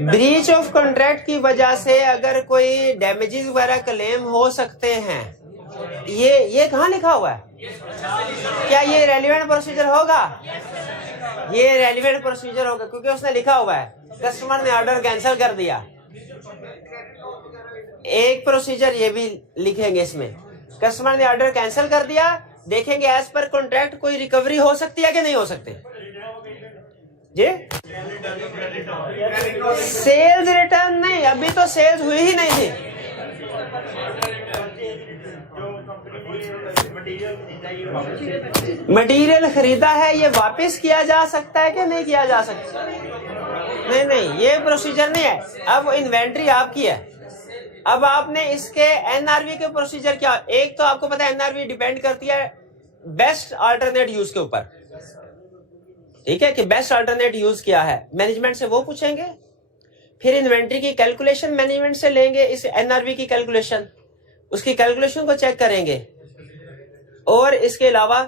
ब्रीच ऑफ कॉन्ट्रैक्ट की वजह से अगर कोई डैमेजेस वगैरह क्लेम हो सकते हैं, ये कहाँ लिखा हुआ है? क्या ये रेलिवेंट प्रोसीजर होगा? ये रेलिवेंट प्रोसीजर होगा, क्योंकि उसने लिखा हुआ है कस्टमर ने ऑर्डर कैंसिल कर दिया। एक प्रोसीजर ये भी लिखेंगे इसमें, कस्टमर ने ऑर्डर कैंसिल कर दिया, देखेंगे एज पर कॉन्ट्रैक्ट कोई रिकवरी हो सकती है कि नहीं हो सकती जी। सेल्स रिटर्न नहीं, अभी तो सेल्स हुई ही नहीं थी। मटेरियल खरीदा है, ये वापस किया जा सकता है कि नहीं किया जा सकता? नहीं, ये प्रोसीजर नहीं है। अब इन्वेंट्री आपकी है, अब आपने इसके एनआरवी के प्रोसीजर क्या? एक तो आपको पता है एनआरवी डिपेंड करती है बेस्ट अल्टरनेट यूज के ऊपर, ठीक है, कि बेस्ट अल्टरनेट यूज क्या है। मैनेजमेंट से वो पूछेंगे, फिर इन्वेंट्री की कैलकुलेशन मैनेजमेंट से लेंगे, इस एनआरवी की कैलकुलेशन, उसकी कैलकुलेशन को चेक करेंगे, और इसके अलावा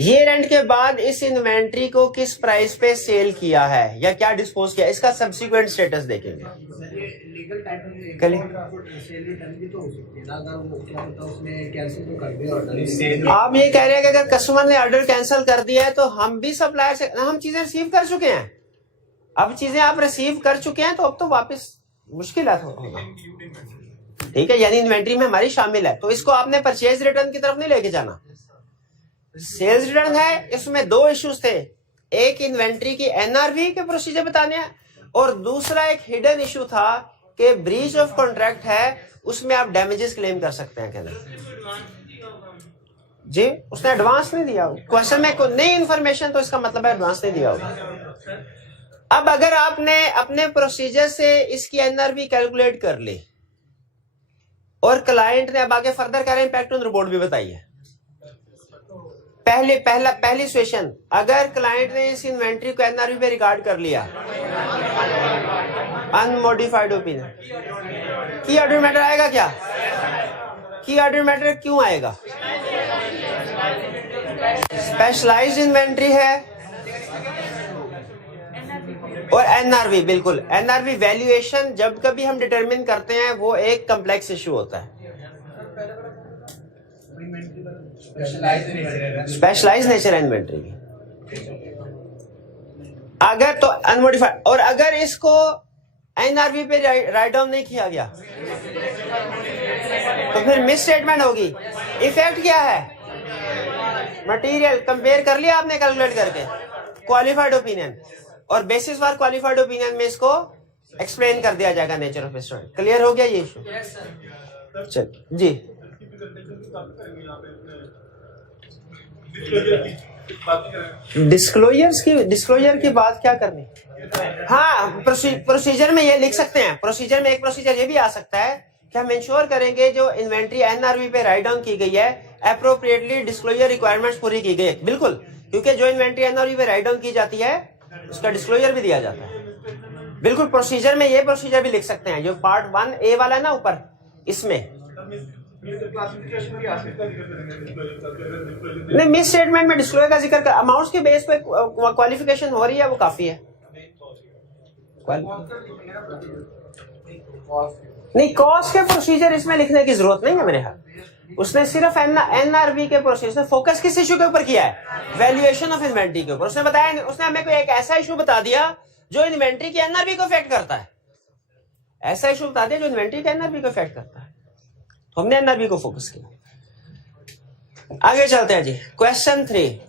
ईयर एंड के बाद इस इन्वेंट्री को किस प्राइस पे सेल किया है या क्या डिस्पोज किया, इसका सब्सिक्वेंट स्टेटस देखेंगे। लीगल टाइम आप ये कह रहे हैं कि अगर कस्टमर ने ऑर्डर कैंसिल कर दिया है तो हम भी सप्लायर से हम चीजें रिसीव कर चुके हैं, अब चीजें आप रिसीव कर चुके हैं तो अब तो वापस मुश्किल है होगा, ठीक है, यानी इन्वेंट्री में हमारी शामिल है, तो इसको आपने परचेज रिटर्न की तरफ नहीं लेके जाना। सेल्स रिटर्न है, इसमें दो इश्यूज थे, एक इन्वेंट्री की एनआरवी के प्रोसीजर बताने हैं, और दूसरा एक हिडन इशू था कि ब्रीच ऑफ कॉन्ट्रैक्ट है, उसमें आप डैमेजेस क्लेम कर सकते हैं कहना जी। उसने एडवांस नहीं दिया, क्वेश्चन में नई इन्फॉर्मेशन, तो इसका मतलब है एडवांस नहीं दिया होगा। अब अगर आपने अपने प्रोसीजर से इसकी एनआरवी कैलकुलेट कर ली और क्लाइंट ने अब आगे फर्दर कह रहे हैं इम्पैक्ट ऑन रिपोर्ट भी बताइए। पहली सिचुएशन, अगर क्लाइंट ने इस इन्वेंट्री को एनआरवी पे रिकॉर्ड कर लिया, अनमोडिफाइड ओपिनियन, की ऑर्डर मैटर आएगा क्या? की ऑर्डर मैटर क्यों आएगा? स्पेशलाइज्ड इन्वेंट्री है और एनआरवी, बिल्कुल एनआरवी वैल्यूएशन जब कभी हम डिटरमिन करते हैं वो एक कम्प्लेक्स इशू होता है, स्पेशलाइज्ड नेचर इन्वेंट्री की। अगर तो अनमोडिफाइड, और अगर इसको एनआरवी पे राइट डाउन नहीं किया गया तो फिर मिस स्टेटमेंट होगी। इफेक्ट क्या है? मटेरियल कंपेयर कर लिया आपने कैलकुलेट करके, क्वालिफाइड ओपिनियन, और बेसिस फॉर क्वालिफाइड ओपिनियन में इसको एक्सप्लेन कर दिया जाएगा नेचर ऑफ स्टूडेंट। क्लियर हो गया ये इशू? चल जी, डिस्क्लोजर की बात क्या करनी? हाँ, प्रोसीजर में ये लिख सकते हैं, प्रोसीजर में एक प्रोसीजर ये भी आ सकता है कि हम इंश्योर करेंगे जो इन्वेंट्री एनआरवी पे राइट डाउन की गई है अप्रोप्रिएटली डिस्क्लोजर रिक्वायरमेंट्स पूरी की गई, बिल्कुल, क्योंकि जो इन्वेंट्री एनआरवी पे राइट डाउन की जाती है उसका डिस्क्लोजर भी दिया जाता है, बिल्कुल। प्रोसीजर में ये प्रोसीजर भी लिख सकते हैं, जो पार्ट 1A वाला है ना ऊपर, इसमें नहीं, मिस स्टेटमेंट में डिस्क्लोजर का जिक्र कर, अमाउंट्स के बेस पे क्वालिफिकेशन हो रही है, वो काफी है। नहीं, कॉस्ट के प्रोसीजर इसमें लिखने की जरूरत नहीं है मेरे ख्याल, उसने सिर्फ एनआरबी के प्रोसेस, उसने फोकस किस इशू के ऊपर किया है? वैल्यूएशन ऑफ इन्वेंट्री के ऊपर। उसने बताया, उसने हमें कोई एक ऐसा इशू बता दिया जो इन्वेंट्री की एनआरबी को इफेक्ट करता है, ऐसा इशू बता दिया जो इन्वेंट्री के एनआरबी को इफेक्ट करता है, तो हमने एनआरबी को फोकस किया। आगे चलते हैं जी, क्वेश्चन 3।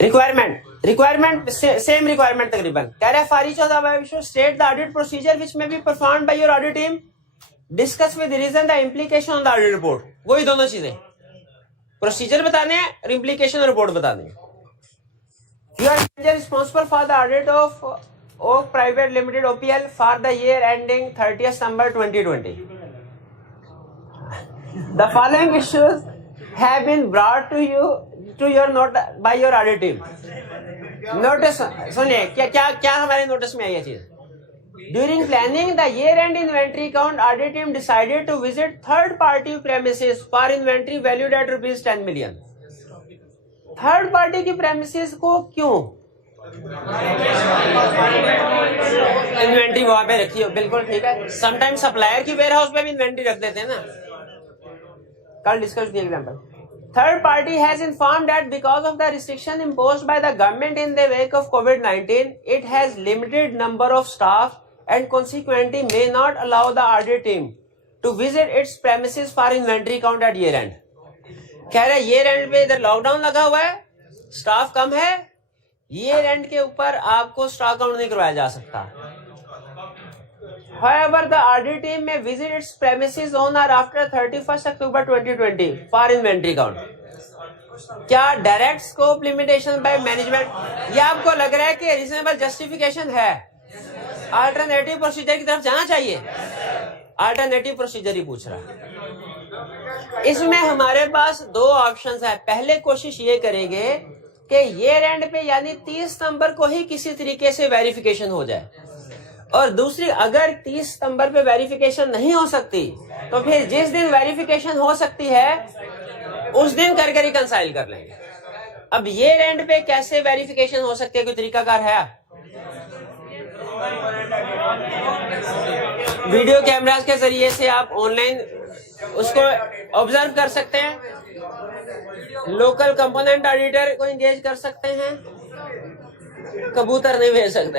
रिक्वायरमेंट सेम रिक्वायरमेंट तकरीबन कह रहा है, फारी चौदह state the audit procedure which may be performed by your audit team, discuss with reason the implication on the audit report. वही दोनों चीजें, प्रोसीजर बताने हैं और इम्प्लीकेशन और रिपोर्ट बताने हैं। You are responsible for the audit of Oak private limited OPL for the year ending 30 September 2020। The following issues have been brought to your note by your audit team. Notice, सुनिए क्या क्या क्या हमारे notice में आई ये चीज। During planning the year-end inventory count, audit team decided to visit third-party premises for inventory valued at ₹10 million. Third party की premises को क्यों? इन्वेंट्री वहां पे रखी हो, बिल्कुल ठीक है। समटाइम सप्लायर की वेयर हाउस पे भी इन्वेंट्री रख देते हैं ना, कल डिस्कस किया example. Third party has informed that because of the restriction imposed by the government in the wake of COVID-19, it has limited number of staff and consequently may not allow the audit team to visit its premises for inventory count at year end. कह रहे year end पे इधर lockdown लगा हुआ है, staff कम है, year end के ऊपर आपको स्टॉक काउंट नहीं करवाया जा सकता। However, the audit team may visit its premises on or after 31 October 2020 for inventory count. क्या direct scope limitation by management, ये आपको लग रहा है कि रीजनेबल जस्टिफिकेशन है, अल्टरनेटिव प्रोसीजर की तरफ जाना चाहिए? अल्टरनेटिव प्रोसीजर ही पूछ रहा है। इसमें हमारे पास दो ऑप्शंस है। पहले कोशिश ये करेंगे कि ईयर एंड पे यानी 30 सितंबर को ही किसी तरीके से वेरिफिकेशन हो जाए, और दूसरी अगर 30 सितंबर पे वेरिफिकेशन नहीं हो सकती तो फिर जिस दिन वेरिफिकेशन हो सकती है उस दिन करके रिकंसाइल कर लेंगे। अब ये एंड पे कैसे वेरिफिकेशन हो सकती है, कोई तरीकाकार है? वीडियो कैमरास के जरिए से आप ऑनलाइन उसको ऑब्जर्व कर सकते हैं, लोकल कंपोनेंट ऑडिटर को एंगेज कर सकते हैं, कबूतर नहीं भेज सकते।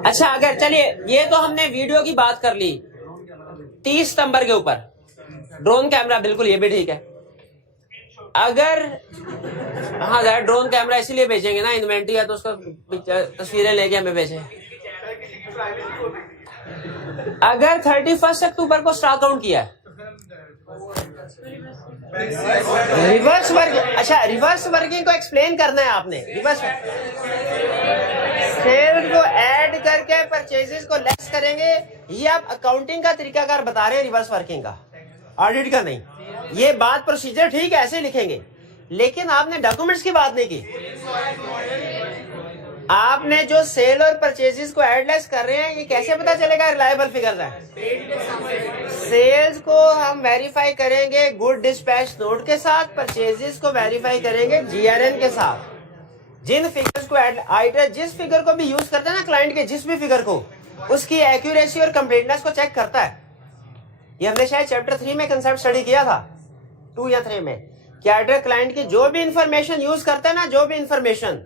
अच्छा, अगर चलिए ये तो हमने वीडियो की बात कर ली 30 सितंबर के ऊपर, ड्रोन कैमरा बिल्कुल ये भी ठीक है। अगर हाँ यार ड्रोन कैमरा इसीलिए भेजेंगे ना, इन्वेंट्री है तो उसका तस्वीरें लेके हमें भेजें। अगर 31 अक्टूबर को स्टॉक काउंट किया है, रिवर्स वर्किंग, अच्छा रिवर्स वर्किंग को एक्सप्लेन करना है आपने। रिवर्स सेल्स को ऐड करके परचेजेस को लेस करेंगे, ये आप अकाउंटिंग का तरीकाकार बता रहे हैं, रिवर्स वर्किंग का, ऑडिट का नहीं। ये बात प्रोसीजर ठीक है, ऐसे लिखेंगे, लेकिन आपने डॉक्यूमेंट्स की बात नहीं की। आपने जो सेल और परचेजेस को एडलेस कर रहे हैं, ये कैसे पता चलेगा रिलायबल फिगर है? सेल्स को हम वेरीफाई करेंगे गुड डिस्पैच नोट के साथ, परचेजेस को वेरीफाई करेंगे जीआरएन के साथ। जिन फिगर्स को आइटर जिस फिगर को भी यूज करता है ना, क्लाइंट के जिस भी फिगर को, उसकी एक्यूरेसी और कंप्लीटनेस को चेक करता है। ये हमने शायद चैप्टर 3 में कंसेप्ट स्टडी किया था, 2 या 3 में, कि आइटर क्लाइंट की जो भी इंफॉर्मेशन यूज करता है ना, जो भी इंफॉर्मेशन,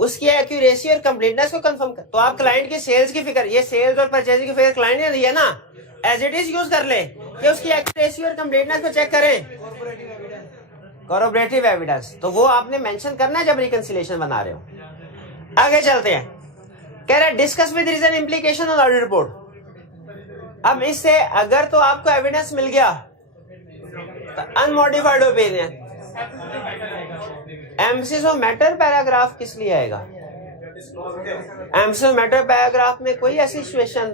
उसकी एक्यूरेसी और कंप्लीटनेस को कंफर्म कर। तो आप क्लाइंट की सेल्स की फिगर, ये सेल्स और परचेजिंग की फिगर क्लाइंट ने दी है ना, एज इट इज यूज कर ले कि उसकी एक्यूरेसी और कंप्लीटनेस को चेक करें, कॉरपोरेटिव एविडेंस। तो वो आपने मेंशन करना है जब रिकंसिलिएशन बना रहे हो। आगे चलते हैं, कह रहा है discuss with reason implication on audit report. अब इससे अगर तो आपको एविडेंस मिल गया तो unmodified opinion, emphasis of matter paragraph किस लिए आएगा? एम्फसिस ऑफ मैटर पैराग्राफ में कोई ऐसी सिचुएशन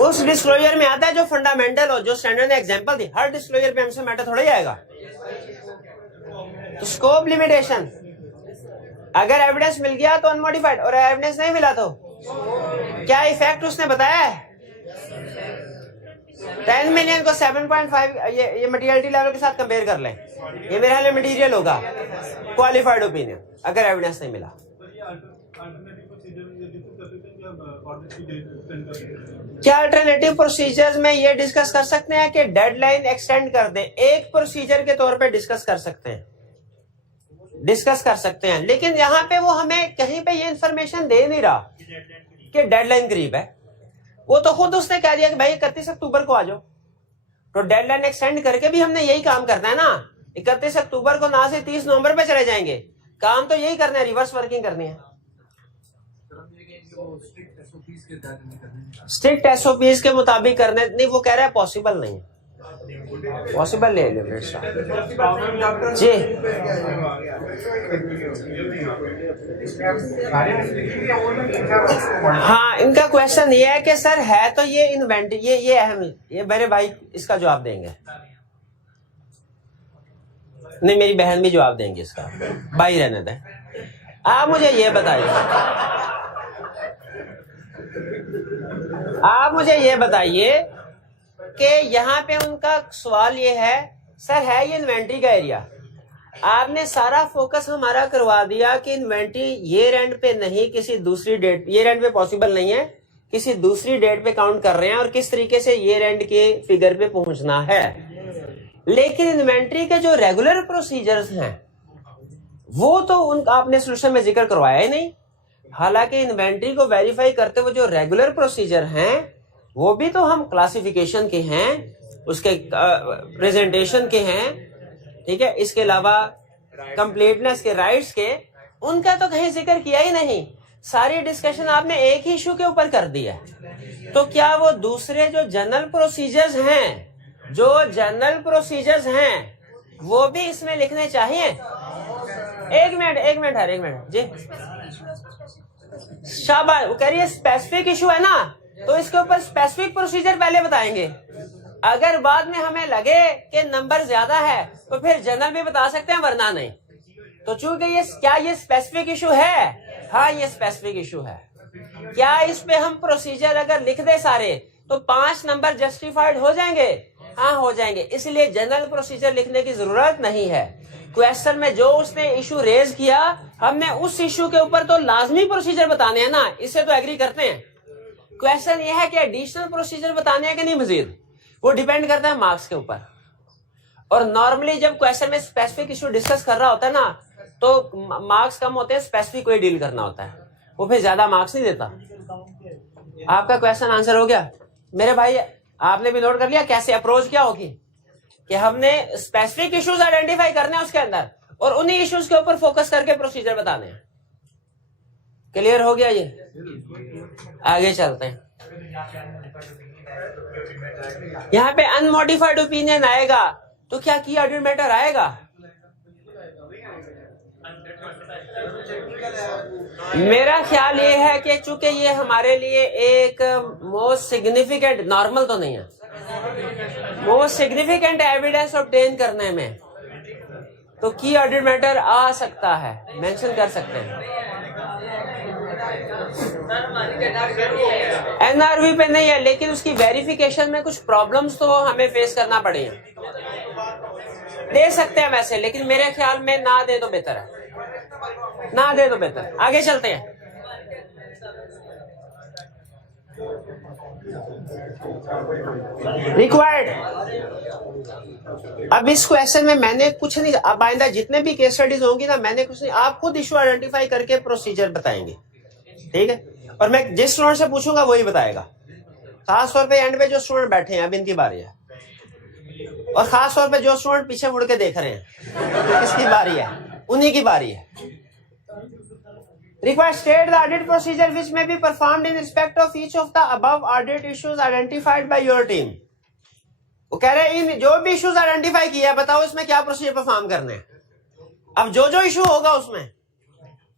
उस डिस्क्लोजर में आता है जो फंडामेंटल हो, जो स्टैंडर्ड ने एग्जांपल दी। हर डिस्क्लोजर पे एम्फसिस ऑफ मैटर थोड़ा ही आएगा। तो स्कोप लिमिटेशन, अगर एविडेंस मिल गया तो अनमॉडिफाइड, और एविडेंस नहीं मिला तो क्या इफेक्ट उसने बताया है? 10 मिलियन को 7.5 ये मटेरियलिटी लेवल के साथ कंपेयर कर लें, ये मेरे ख्याल में मटेरियल होगा क्वालिफाइड ओपिनियन अगर एविडेंस नहीं मिला। क्या अल्टरनेटिव प्रोसीजर्स में ये डिस्कस कर सकते हैं कि डेडलाइन एक्सटेंड कर दें? एक प्रोसीजर के तौर पे डिस्कस कर सकते हैं, लेकिन यहाँ पे वो हमें कहीं पे ये इंफॉर्मेशन दे नहीं रहा कि डेडलाइन करीब है। वो तो खुद उसने कह दिया कि भाई 31 अक्टूबर को आ जाओ, तो डेडलाइन एक्सटेंड करके भी हमने यही काम करना है ना। 31 अक्टूबर को ना से 30 नवंबर पे चले जाएंगे, काम तो यही करना है, रिवर्स वर्किंग करनी है। स्ट्रिक्ट एसओपीज के मुताबिक करने नहीं, वो कह रहा है पॉसिबल नहीं है, पॉसिबल ले लो जी। हाँ, इनका क्वेश्चन ये है कि सर है तो ये इन्वेंट ये अहम, ये मेरे भाई इसका जवाब देंगे, नहीं मेरी बहन भी जवाब देंगे इसका, भाई रहने दें। आप मुझे ये बताइए कि यहाँ पे उनका सवाल ये है, सर है ये इन्वेंट्री का एरिया, आपने सारा फोकस हमारा करवा दिया कि इन्वेंट्री ईयर एंड पे नहीं, किसी दूसरी डेट, ईयर एंड पे पॉसिबल नहीं है, किसी दूसरी डेट पे काउंट कर रहे हैं और किस तरीके से ईयर एंड के फिगर पे पहुंचना है। लेकिन इन्वेंट्री के जो रेगुलर प्रोसीजर्स हैं वो तो उनका आपने सोल्यूशन में जिक्र करवाया ही नहीं। हालांकि इन्वेंट्री को वेरीफाई करते हुए जो रेगुलर प्रोसीजर हैं वो भी तो हम क्लासिफिकेशन के हैं, उसके प्रेजेंटेशन के हैं, ठीक है, इसके अलावा कंप्लीटनेस के, राइट्स के, उनका तो कहीं जिक्र किया ही नहीं। सारी डिस्कशन आपने एक ही इशू के ऊपर कर दी है। तो क्या वो दूसरे जो जनरल प्रोसीजर्स हैं वो भी इसमें लिखने चाहिए? एक मिनट जी, शाबाश। वो कह रही है स्पेसिफिक इशू है ना, तो इसके ऊपर स्पेसिफिक प्रोसीजर पहले बताएंगे। अगर बाद में हमें लगे कि नंबर ज्यादा है तो फिर जनरल भी बता सकते हैं, वरना नहीं। तो चूंकि ये स्पेसिफिक इशू है, हाँ ये स्पेसिफिक इशू है। क्या इस पे हम प्रोसीजर अगर लिख दे सारे तो 5 नंबर जस्टिफाइड हो जाएंगे? हाँ हो जाएंगे। इसलिए जनरल प्रोसीजर लिखने की जरूरत नहीं है। क्वेश्चन में जो उसने इशू रेज किया, हमने उस इशू के ऊपर तो लाजमी प्रोसीजर बताने हैं ना, इससे तो एग्री करते हैं। क्वेश्चन ये है कि एडिशनल प्रोसीजर बताने हैं कि नहीं मजीद, वो डिपेंड करता है मार्क्स के ऊपर। और नॉर्मली जब क्वेश्चन में स्पेसिफिक इशू डिस्कस कर रहा होता है ना, तो मार्क्स कम होते हैं, स्पेसिफिक कोई डील करना होता है, वो फिर ज्यादा मार्क्स नहीं देता। आपका क्वेश्चन आंसर हो गया मेरे भाई? आपने भी नोट कर लिया कैसे अप्रोच क्या होगी, कि हमने स्पेसिफिक इश्यूज आइडेंटिफाई करने हैं उसके अंदर, और उन्हीं इश्यूज के ऊपर फोकस करके प्रोसीजर बताने हैं। क्लियर हो गया? ये आगे चलते हैं। यहाँ पे अनमॉडिफाइड ओपिनियन आएगा तो क्या की ऑडिट मैटर आएगा? मेरा ख्याल ये है कि चूंकि ये हमारे लिए एक मोस्ट सिग्निफिकेंट, नॉर्मल तो नहीं है, मोस्ट सिग्निफिकेंट एविडेंस ऑब्टेन करने में, तो की ऑडिट मैटर आ सकता है, मेंशन कर सकते हैं। एनआरवी पे नहीं है, लेकिन उसकी वेरिफिकेशन में कुछ प्रॉब्लम्स तो हमें फेस करना पड़ेगा। दे सकते हैं वैसे, लेकिन मेरे ख्याल में ना दे तो बेहतर है, ना दे तो बेहतर। आगे चलते हैं। रिक्वायर्ड, अब इस क्वेश्चन में मैंने कुछ नहीं, अब आइंदा जितने भी केस स्टडीज होंगी ना, मैंने कुछ नहीं, आप खुद इशू आइडेंटिफाई करके प्रोसीजर बताएंगे, ठीक है? और मैं जिस स्टूडेंट से पूछूंगा वही बताएगा। खास तौर पे एंड पे जो स्टूडेंट बैठे हैं, अब इनकी बारी है, और खास तौर पे जो स्टूडेंट पीछे मुड़ के देख रहे हैं, तो किसकी बारी है? उन्हीं की बारी है। Require state the audit procedure which may be performed in respect of each of the above audit issues identified by your team. वो कह रहे हैं इन जो भी इश्यूज आइडेंटिफाई किया है, बताओ इसमें क्या प्रोसीजर परफॉर्म करने हैं। अब जो जो इशू होगा उसमें,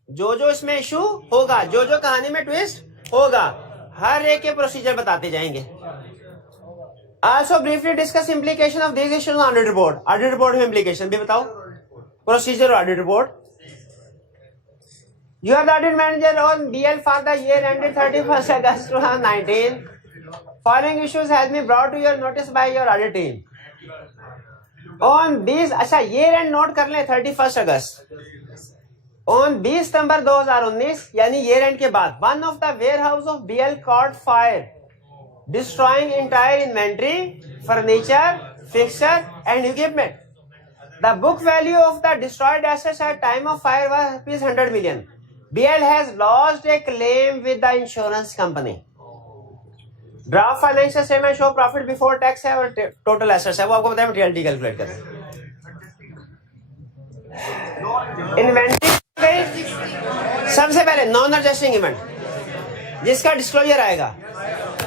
जो जो इसमें इशू होगा, जो जो कहानी में ट्विस्ट होगा, हर एक के प्रोसीजर बताते जाएंगे। Also briefly discuss implication of these issues on audit report. Audit report में implication भी बताओ, प्रोसीजर और audit report. You are the audit manager on BL for the year ended 31st August 2019. Following issues has been brought to your notice by your audit team. On these, अच्छा year end note कर लें 31st August, on 20 सितंबर 2019 यानी year end के बाद, one of the warehouse of BL caught fire, destroying entire inventory, furniture, fixture and equipment. The book value of the destroyed assets at time of fire was ₹100 million. BL has lodged a claim with the insurance company. Draft financial statement show profit before tax है और total assets है, वो आपको बताया materiality calculate करें। Inventory गई सबसे पहले नॉन एडजस्टिंग इवेंट जिसका डिस्क्लोजर आएगा।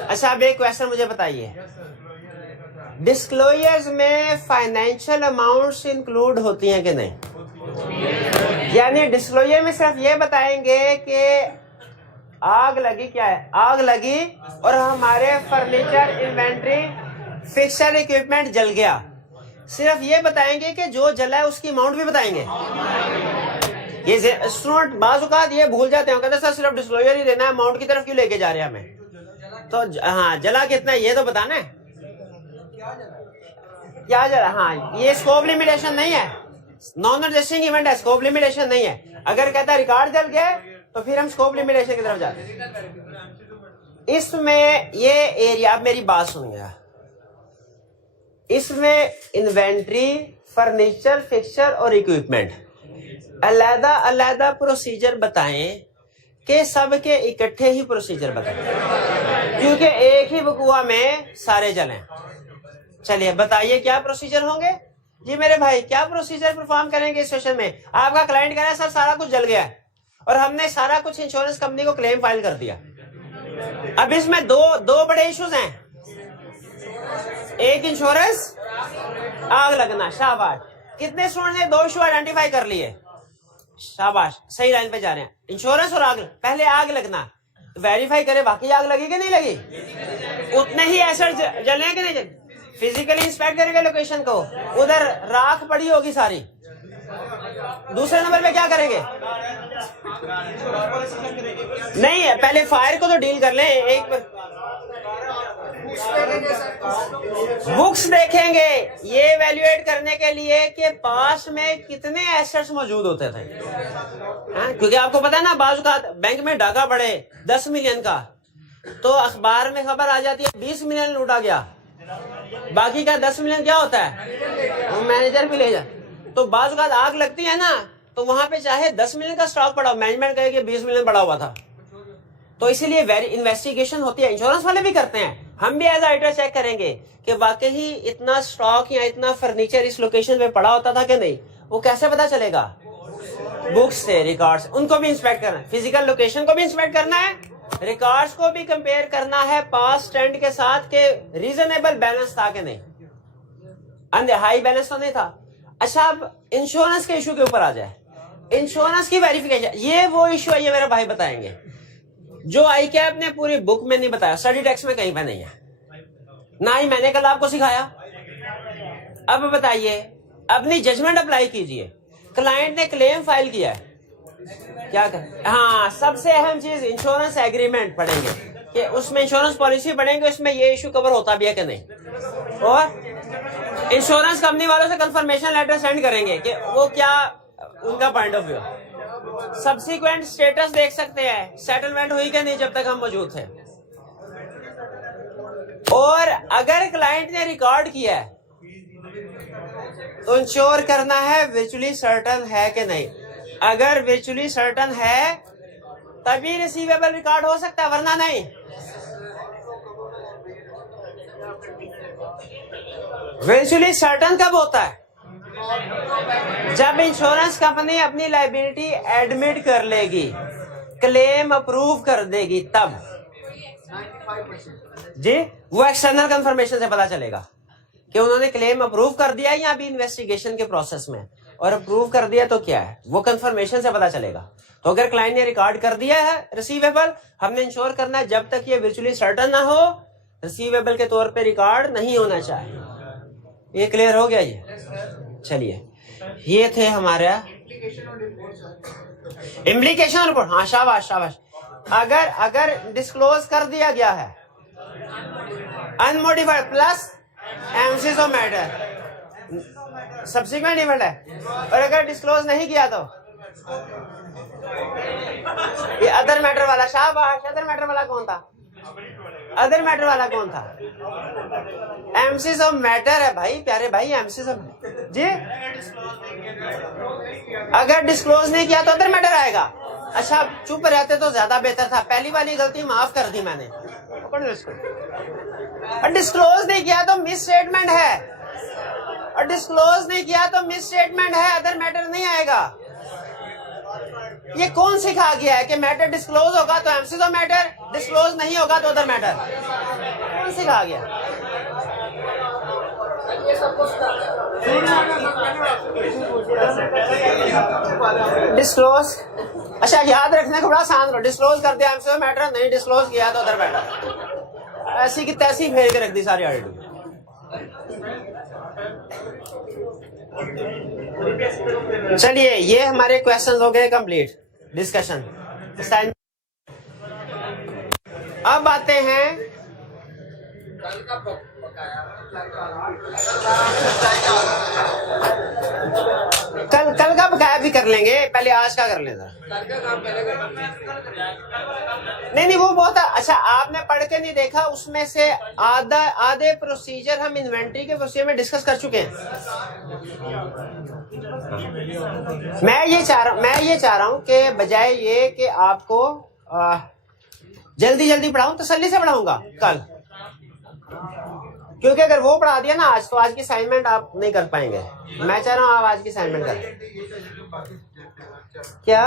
अच्छा, अब एक क्वेश्चन मुझे बताइए, डिस्क्लोजर्स में फाइनेंशियल अमाउंट्स इंक्लूड होती हैं कि नहीं? यानी डिस्क्लोजर में सिर्फ ये बताएंगे कि आग लगी, क्या है, आग लगी और हमारे फर्नीचर, इन्वेंट्री, फिक्सर, इक्विपमेंट जल गया। सिर्फ ये बताएंगे कि जो जला है उसकी अमाउंट भी बताएंगे। ये स्टूडेंट बाज़ औक़ात ये भूल जाते हैं, कहते सर सिर्फ डिस्क्लोजर ही देना है, अमाउंट की तरफ क्यों लेके जा रहे हैं हमें? तो हाँ, जला कितना ये तो बताना है, क्या जला। हाँ, ये स्कोप लिमिटेशन नहीं है, नॉन एडजस्टिंग इवेंट है, स्कोप लिमिटेशन नहीं है। अगर कहता है रिकॉर्ड जल गया तो फिर हम स्कोप लिमिटेशन की तरफ जाते हैं। इसमें ये एरिया, आप मेरी बात सुनिएगा, इसमें इन्वेंट्री, फर्नीचर, फिक्सचर और इक्विपमेंट अलग अलग प्रोसीजर बताएं कि सबके इकट्ठे ही प्रोसीजर बताएं, क्योंकि एक ही बकुआ में सारे जलें। चलिए बताइए क्या प्रोसीजर होंगे जी मेरे भाई, क्या प्रोसीजर परफॉर्म करेंगे इस सेशन में? आपका क्लाइंट कह रहा है सर सारा कुछ जल गया है और हमने सारा कुछ इंश्योरेंस कंपनी को क्लेम फाइल कर दिया। अब इसमें दो बड़े इश्यूज हैं, एक इंश्योरेंस, आग लगना। शाबाश, कितने स्टूडेंट ने 2 इशू आइडेंटिफाई कर लिए? शाबाश, सही लाइन पे जा रहे हैं। इंश्योरेंस और आग, पहले आग लगना, वेरीफाई करें वाकई आग लगी कि नहीं लगी, उतने ही एसेट जले कि नहीं जले। फिजिकली इंस्पेक्ट करेंगे लोकेशन को, उधर राख पड़ी होगी सारी। दूसरे नंबर पे क्या करेंगे? नहीं है, पहले फायर को तो डील कर लें। एक बुक्स देखेंगे ये एवेल्युएट करने के लिए कि पास में कितने एसेट्स मौजूद होते थे। क्योंकि आपको पता है ना, बाजू का बैंक में डाका पड़े 10 मिलियन का, तो अखबार में खबर आ जाती है 20 मिलियन लूटा गया, बाकी का 10 मिलियन क्या होता है, वो मैनेजर भी ले जा। तो बाजू का आग लगती है ना, तो वहां पे चाहे 10 मिलियन का स्टॉक पड़ा, मैनेजमेंट कहे कि 20 मिलियन पड़ा हुआ था। तो इसीलिए इन्वेस्टिगेशन होती है, इंश्योरेंस वाले भी करते हैं, हम भी एज आइटर चेक करेंगे कि वाकई इतना स्टॉक या इतना फर्नीचर इस लोकेशन पे पड़ा होता था कि नहीं। वो कैसे पता चलेगा? बुक्स से, रिकॉर्ड्स, उनको भी इंस्पेक्ट करना है, फिजिकल लोकेशन को भी इंस्पेक्ट करना है, रिकॉर्ड्स को भी कंपेयर करना है पास्ट ट्रेंड के साथ के रीजनेबल बैलेंस था कि नहीं, अंदर हाई बैलेंस तो नहीं था। अच्छा, अब इंश्योरेंस के इशू के ऊपर आ जाए, इंश्योरेंस की वेरिफिकेशन, ये वो इशू है, ये मेरे भाई बताएंगे जो आई कैप ने पूरी बुक में नहीं बताया, स्टडी टेक्स्ट में कहीं पे नहीं है, ना ही मैंने कल आपको सिखाया। अब बताइए, अपनी जजमेंट अप्लाई कीजिए, क्लाइंट ने क्लेम फाइल किया है, क्या कर, हाँ सबसे अहम चीज इंश्योरेंस एग्रीमेंट पढ़ेंगे कि उसमें इंश्योरेंस पॉलिसी पढ़ेंगे, उसमें ये इशू कवर होता भी है कि नहीं, और इंश्योरेंस कंपनी वालों से कंफर्मेशन लेटर सेंड करेंगे कि वो क्या उनका point of view. Subsequent status देख सकते हैं, सेटलमेंट हुई कि नहीं जब तक हम मौजूद थे। और अगर क्लाइंट ने रिकॉर्ड किया है तो इंश्योर करना है विचुअली सर्टन है कि नहीं। अगर विचुअली सर्टन है तभी रिसीवेबल रिकॉर्ड हो सकता है, वरना नहीं। विचुअली सर्टन कब होता है? जब इंश्योरेंस कंपनी अपनी लायबिलिटी एडमिट कर लेगी, क्लेम अप्रूव कर देगी, तब जी वो एक्सटर्नल कंफर्मेशन से पता चलेगा कि उन्होंने क्लेम अप्रूव कर दिया या अभी इन्वेस्टिगेशन के प्रोसेस में, और अप्रूव कर दिया तो क्या है, वो कंफर्मेशन से पता चलेगा। तो अगर क्लाइंट ने रिकॉर्ड कर दिया है रिसीवेबल, हमने इंश्योर करना है जब तक ये विचुअली सर्टन ना हो, रिसीवेबल के तौर पे रिकॉर्ड नहीं होना चाहिए। ये क्लियर हो गया? ये चलिए, ये थे हमारा इम्प्लीकेशन रिपोर्ट। हाँ शाबाश शाबाश। अगर डिस्क्लोज कर दिया गया है unmodified plus emphasis of matter subsequent event है, और अगर डिस्क्लोज नहीं किया तो ये अदर मैटर वाला, शाबाश। अदर मैटर वाला कौन था? अदर मैटर वाला कौन था? एमसीज ऑफ मैटर है भाई, प्यारे भाई, एमसीज ऑफ जी। अगर डिस्क्लोज नहीं किया तो अदर मैटर आएगा। अच्छा, चुप रहते तो ज्यादा बेहतर था। पहली वाली गलती माफ कर दी मैंने। पढ़ लो इसको। और डिस्क्लोज नहीं किया तो मिस स्टेटमेंट है, और डिस्क्लोज नहीं किया तो मिस स्टेटमेंट है, अदर मैटर नहीं आएगा। ये कौन सिखा गया है कि मैटर डिस्क्लोज होगा तो एमसीज ऑफ मैटर, डिस्क्लोज नहीं होगा तो अदर मैटर? कौन सिखा गया? डिस्क्लोज, अच्छा याद रखने को बड़ा आसान हो। डिस्क्लोज कर दिया एमसीज ऑफ मैटर, नहीं डिस्क्लोज किया तो अदर मैटर। ऐसी की तैसी फेर के रख दी सारी आईडी। चलिए, ये हमारे क्वेश्चन हो गए कंप्लीट, डिस्कशन। अब आते हैं कल का बकाया भी कर लेंगे, पहले आज का कर लेना। नहीं, वो बहुत अच्छा, आपने पढ़ के नहीं देखा। उसमें से आधे प्रोसीजर हम इन्वेंट्री के प्रोसीजर में डिस्कस कर चुके हैं। मैं ये चाह रहा हूं कि बजाय ये कि आपको जल्दी जल्दी पढ़ाऊं, तसल्ली से पढ़ाऊंगा कल, क्योंकि अगर वो पढ़ा दिया ना आज, तो आज की असाइनमेंट आप नहीं कर पाएंगे। मैं चाह रहा हूं आप आज की असाइनमेंट करें। क्या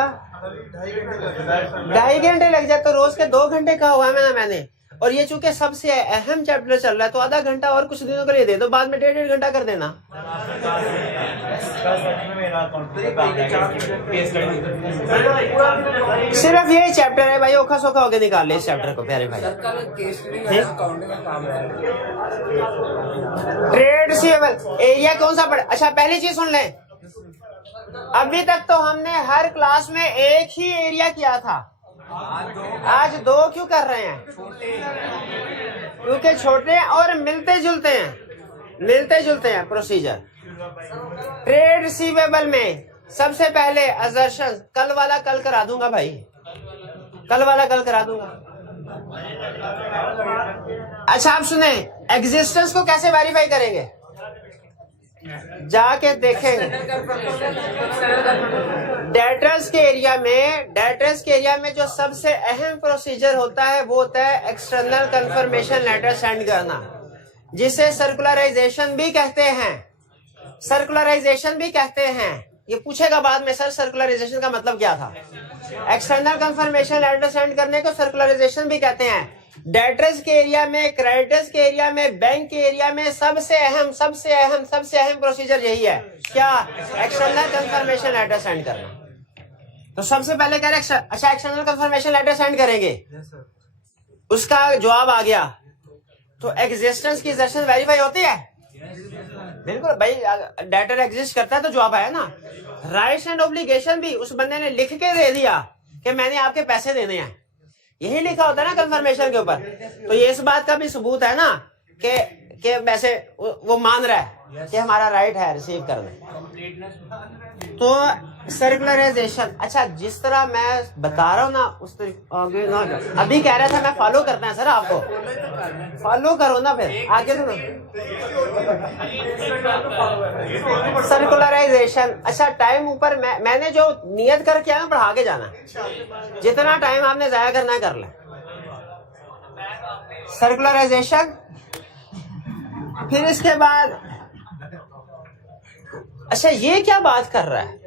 2.5 घंटे लग जाए? तो रोज के 2 घंटे कहा हुआ है मैंने। और ये चूंकि सबसे अहम चैप्टर चल रहा है, तो आधा घंटा और कुछ दिनों के लिए दे दो, बाद में 1.5 घंटा कर देना। सिर्फ यही चैप्टर है भाई, औखा सौखा होके निकाल ले इस चैप्टर को प्यारे भाई। ट्रेड रिसीवेबल एरिया कौन सा पढ़े? अच्छा, पहली चीज सुन लें, अभी तक तो हमने हर क्लास में एक ही एरिया किया था, आज 2 क्यों कर रहे हैं? क्योंकि छोटे हैं और मिलते जुलते हैं प्रोसीजर। ट्रेड रिसीवेबल में सबसे पहले असर्शन, कल वाला कल करा दूंगा भाई, कल वाला कल करा दूंगा। अच्छा, आप सुने, एग्जिस्टेंस को कैसे वेरीफाई करेंगे? जाके देखेंगे डेटर्स के एरिया में जो सबसे अहम प्रोसीजर होता है वो होता है एक्सटर्नल कंफर्मेशन लेटर सेंड करना, जिसे सर्कुलराइजेशन भी कहते हैं। ये पूछेगा बाद में, सर सर्कुलराइजेशन का मतलब क्या था? एक्सटर्नल कंफर्मेशन लेटर सेंड करने को सर्कुलराइजेशन भी कहते हैं। डेटर्स के एरिया में, क्रेडिटर्स के एरिया में, बैंक के एरिया में सबसे अहम प्रोसीजर यही है, क्या? एक्सटर्नल कंफर्मेशन लेटर सेंड करना। तो सबसे पहले कह रहे अच्छा एक्सटर्नल कंफर्मेशन लेटर सेंड करेंगे, उसका जवाब आ गया तो एग्जिस्टेंस की असर्शन वेरीफाई होती है। बिल्कुल भाई, डेटर एग्जिस्ट करता है तो जवाब आया ना। राइट्स एंड ऑब्लिगेशन भी उस बंदे ने लिख के दे दिया कि मैंने आपके पैसे देने हैं, यही लिखा होता है ना कंफर्मेशन के ऊपर। तो ये इस बात का भी सबूत है ना कि वैसे वो मान रहा है कि हमारा राइट है रिसीव करने। तो सर्कुलराइजेशन, अच्छा जिस तरह मैं बता रहा हूँ ना उस आगे ना, अभी कह रहा था मैं फॉलो करना है सर, आपको फॉलो करो ना, फिर आगे सुनो। सर्कुलराइजेशन, अच्छा टाइम ऊपर मैंने जो नियत करके आया पढ़ा के जाना, जितना टाइम आपने जाया करना है कर ले। सर्कुलराइजेशन, फिर इसके बाद अच्छा ये क्या बात कर रहा है?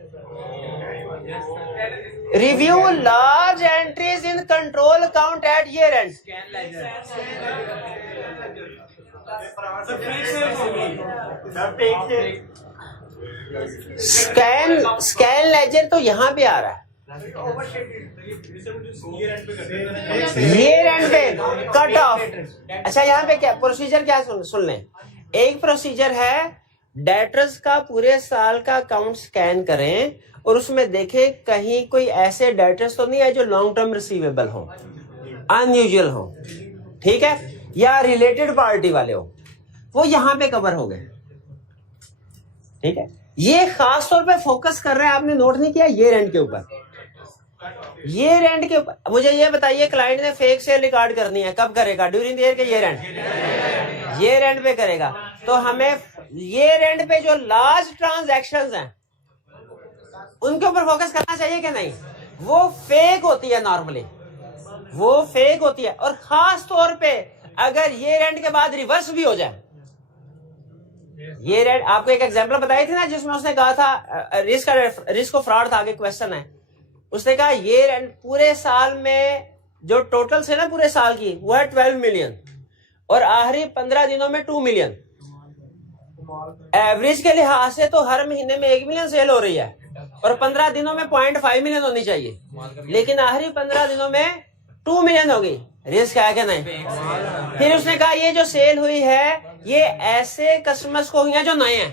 Review large entries in control account at year end. Scan ledger तो यहां पे आ रहा है, ईयर एंड पे कट ऑफ। अच्छा यहाँ पे क्या प्रोसीजर, क्या सुन लें। एक प्रोसीजर है डेटर्स का पूरे साल का अकाउंट स्कैन करें और उसमें देखें कहीं कोई ऐसे डेटर्स तो नहीं है जो लॉन्ग टर्म रिसीवेबल हो, अनयूजुअल हो, ठीक है, या रिलेटेड पार्टी वाले हो, वो यहां पे कवर हो गए, ठीक है। ये खास तौर पे फोकस कर रहे हैं, आपने नोट नहीं किया, ये रेंट के ऊपर। ये रेंट के मुझे ये बताइए, क्लाइंट ने फेक सेल रिकॉर्ड करनी है, कब करेगा? ड्यूरिंग द ईयर के ये रेंट पे करेगा। तो हमें ये रेंट पे जो लार्ज ट्रांजैक्शंस हैं उनके ऊपर फोकस करना चाहिए कि नहीं? वो फेक होती है, नॉर्मली वो फेक होती है। और खास तौर पे अगर ये रेंट के बाद रिवर्स भी हो जाए, ये रेंट, आपको एक एग्जांपल बताई थी ना जिसमें उसने कहा था रिस्क ऑफ फ्रॉड था, आगे क्वेश्चन है, उसने कहा ये रेंट पूरे साल में जो टोटल से ना पूरे साल की वो है 12 मिलियन और आखिरी 15 दिनों में 2 मिलियन। एवरेज के लिहाज से तो हर महीने में 1 मिलियन सेल हो रही है और 15 दिनों में 0.5 मिलियन होनी चाहिए, लेकिन आखिरी 15 दिनों में 2 मिलियन हो गई। रिस्क है कि नहीं? फिर उसने कहा ये जो सेल हुई है ये ऐसे कस्टमर्स को हुई है जो नए हैं,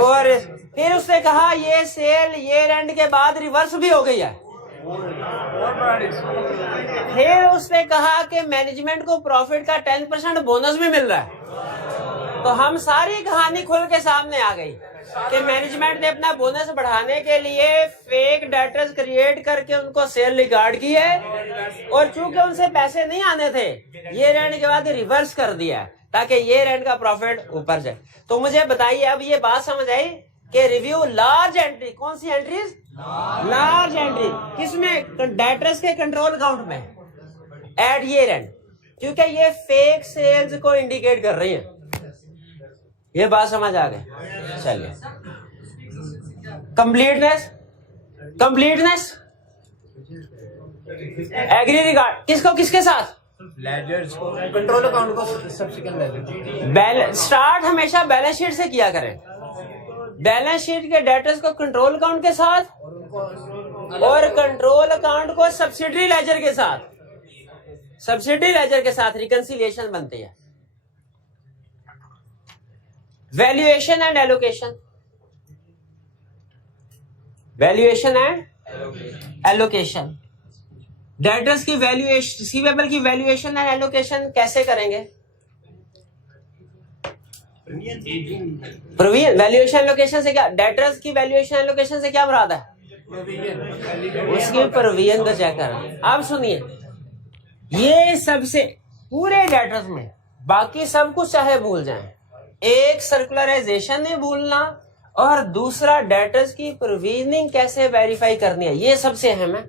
और फिर उसने कहा ये सेल ये रेंट के बाद रिवर्स भी हो गई है। फिर उसने कहा कि मैनेजमेंट को प्रॉफिट का 10% बोनस भी मिल रहा है। तो हम सारी कहानी खुल के सामने आ गई कि मैनेजमेंट ने अपना बोनस बढ़ाने के लिए फेक डेटर्स क्रिएट करके उनको सेल रिकॉर्ड की है, और चूंकि उनसे पैसे नहीं आने थे ये रेंट के बाद रिवर्स कर दिया है ताकि ये रेंट का प्रॉफिट ऊपर जाए। तो मुझे बताइए, अब ये बात समझ आई कि रिव्यू लार्ज एंट्री, कौन सी एंट्रीज? लार्ज एंट्री किसमें? डेटर्स के कंट्रोल अकाउंट में एट ये रेंट, क्योंकि ये फेक सेल्स को इंडिकेट कर रही है। ये बात समझ आ गई? चलिए, कंप्लीटनेस एग्री रिगार्ड किसको किसके साथ? लेजर्स को, कंट्रोल अकाउंट को, सब्सिक्वेंट लेजर। बैलेंस स्टार्ट हमेशा बैलेंस शीट से किया करें। बैलेंस शीट के डेटर्स को कंट्रोल अकाउंट के साथ और कंट्रोल अकाउंट को सब्सिडरी लेजर के साथ, सब्सिडरी लेजर के साथ रिकंसिलिएशन बनती है। Valuation and allocation, valuation and allocation, debtors की वैल्यूएशन, रिसीवेबल की वैल्यूएशन एंड एलोकेशन कैसे करेंगे? प्रोविजन वैल्यूएशन एलोकेशन से क्या, डेटर्स की वैल्यूएशन एलोकेशन से क्या मुराद है? उसकी प्रोविजन को चेक करना। अब सुनिए, ये सबसे पूरे डेटर्स में बाकी सब कुछ चाहे भूल जाएं, एक सर्कुलराइजेशन नहीं भूलना और दूसरा डेटर्स की प्रोविजनिंग कैसे वेरीफाई करनी है, ये सबसे अहम है।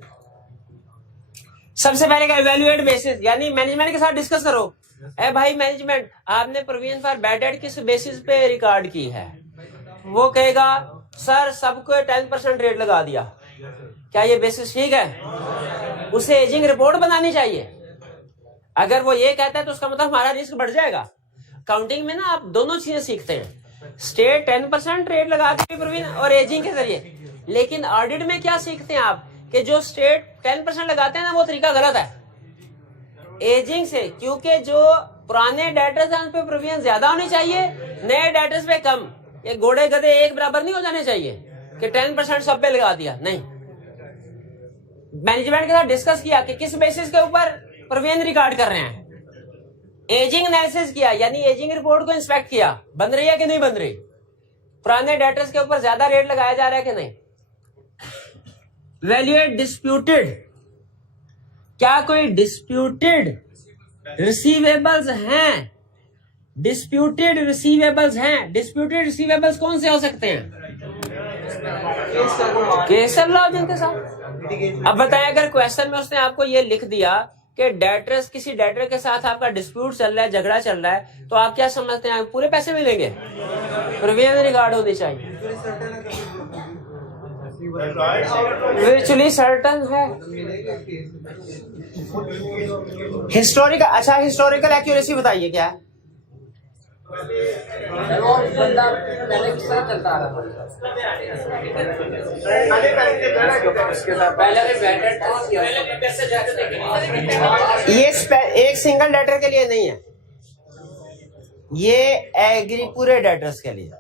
सबसे पहले क्या? इवैल्यूएट बेसिस, यानी मैनेजमेंट के साथ डिस्कस करो। ए भाई मैनेजमेंट, आपने प्रोविजन फॉर बैड डेट किस बेसिस पे रिकॉर्ड की है? वो कहेगा सर सबको 10% रेट लगा दिया, क्या ये बेसिस ठीक है? उसे एजिंग रिपोर्ट बनानी चाहिए। अगर वो ये कहता है तो उसका मतलब हमारा रिस्क बढ़ जाएगा। काउंटिंग में ना आप दोनों चीजें सीखते हैं, स्टेट 10% रेट लगा के प्रोविजन और एजिंग के जरिए, लेकिन ऑडिट में क्या सीखते हैं आप कि जो स्टेट 10% लगाते हैं ना वो तरीका गलत है एजिंग से, क्योंकि जो पुराने डेटर्स हैं उन पे प्रोविजन ज्यादा होनी चाहिए, नए डेटर्स पे कम। ये घोड़े गधे एक बराबर नहीं हो जाने चाहिए कि 10% सब पे लगा दिया, नहीं। मैनेजमेंट के साथ डिस्कस किया कि किस बेसिस के ऊपर प्रोविजन रिकॉर्ड कर रहे हैं, एजिंग एनालिसिस किया, यानी एजिंग रिपोर्ट को इंस्पेक्ट किया, बन रही है कि नहीं बन रही, पुराने डेटर्स के ऊपर ज्यादा रेट लगाया जा रहा है कि नहीं। वैल्यूएट डिस्प्यूटेड, क्या कोई डिस्प्यूटेड रिसीवेबल्स हैं? डिस्प्यूटेड रिसीवेबल्स हैं। डिस्प्यूटेड रिसीवेबल्स कौन से हो सकते हैं? केसर लॉ जिनके साथ। अब बताएं, अगर क्वेश्चन में उसने आपको ये लिख दिया कि डेटर्स, किसी डेटर के साथ आपका डिस्प्यूट चल रहा है, झगड़ा चल रहा है, तो आप क्या समझते हैं पूरे पैसे मिलेंगे? प्रोविजन रिकॉर्ड होनी चाहिए। वर्चुअली सर्टन है। हिस्टोरिकल, अच्छा हिस्टोरिकल एक्यूरेसी बताइए क्या है? ये एक सिंगल डेटर के लिए नहीं है, ये एग्री पूरे डेटर्स के लिए।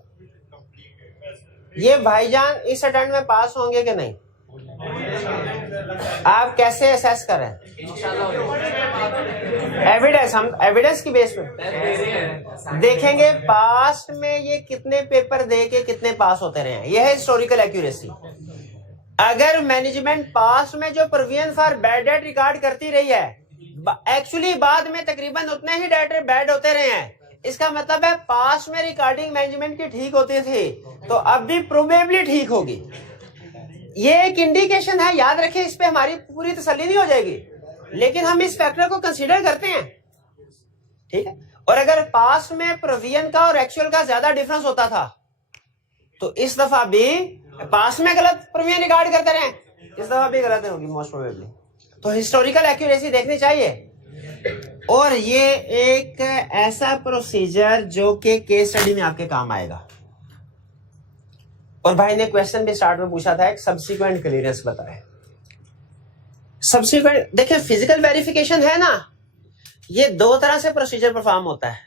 ये भाईजान इस अटेम्प्ट में पास होंगे कि नहीं, आप कैसे असेस करें? एविडेंस, हम एविडेंस की बेस पे देखेंगे पास्ट में ये कितने पेपर दे के कितने पास होते रहे हैं। यह है हिस्टोरिकल एक्यूरेसी। अगर मैनेजमेंट पास्ट में जो provision for bad debt record करती रही है, एक्चुअली बाद में तकरीबन उतने ही डेट बैड होते रहे हैं, इसका मतलब है पास्ट में रिकॉर्डिंग मैनेजमेंट की ठीक होती थी, तो अब भी प्रोबेबली ठीक होगी। ये एक इंडिकेशन है, याद रखें, इस पे हमारी पूरी तसल्ली नहीं हो जाएगी, लेकिन हम इस फैक्टर को कंसीडर करते हैं, ठीक है। और अगर पास्ट में प्रोविजन का और एक्चुअल का ज्यादा डिफरेंस होता था, तो इस दफा भी पास्ट में गलत प्रोविजन रिकॉर्ड करते रहे, इस दफा भी गलत होगी मोस्ट प्रोबेबली। तो हिस्टोरिकल एक्यूरेसी देखनी चाहिए। और ये एक ऐसा प्रोसीजर जो कि केस स्टडी में आपके काम आएगा। और भाई ने क्वेश्चन भी स्टार्ट में पूछा था, एक सब्सिक्वेंट क्लियरेंस बताएं। सब्सिक्वेंट देखिए, फिजिकल वेरिफिकेशन है ना, ये दो तरह से प्रोसीजर परफॉर्म होता है।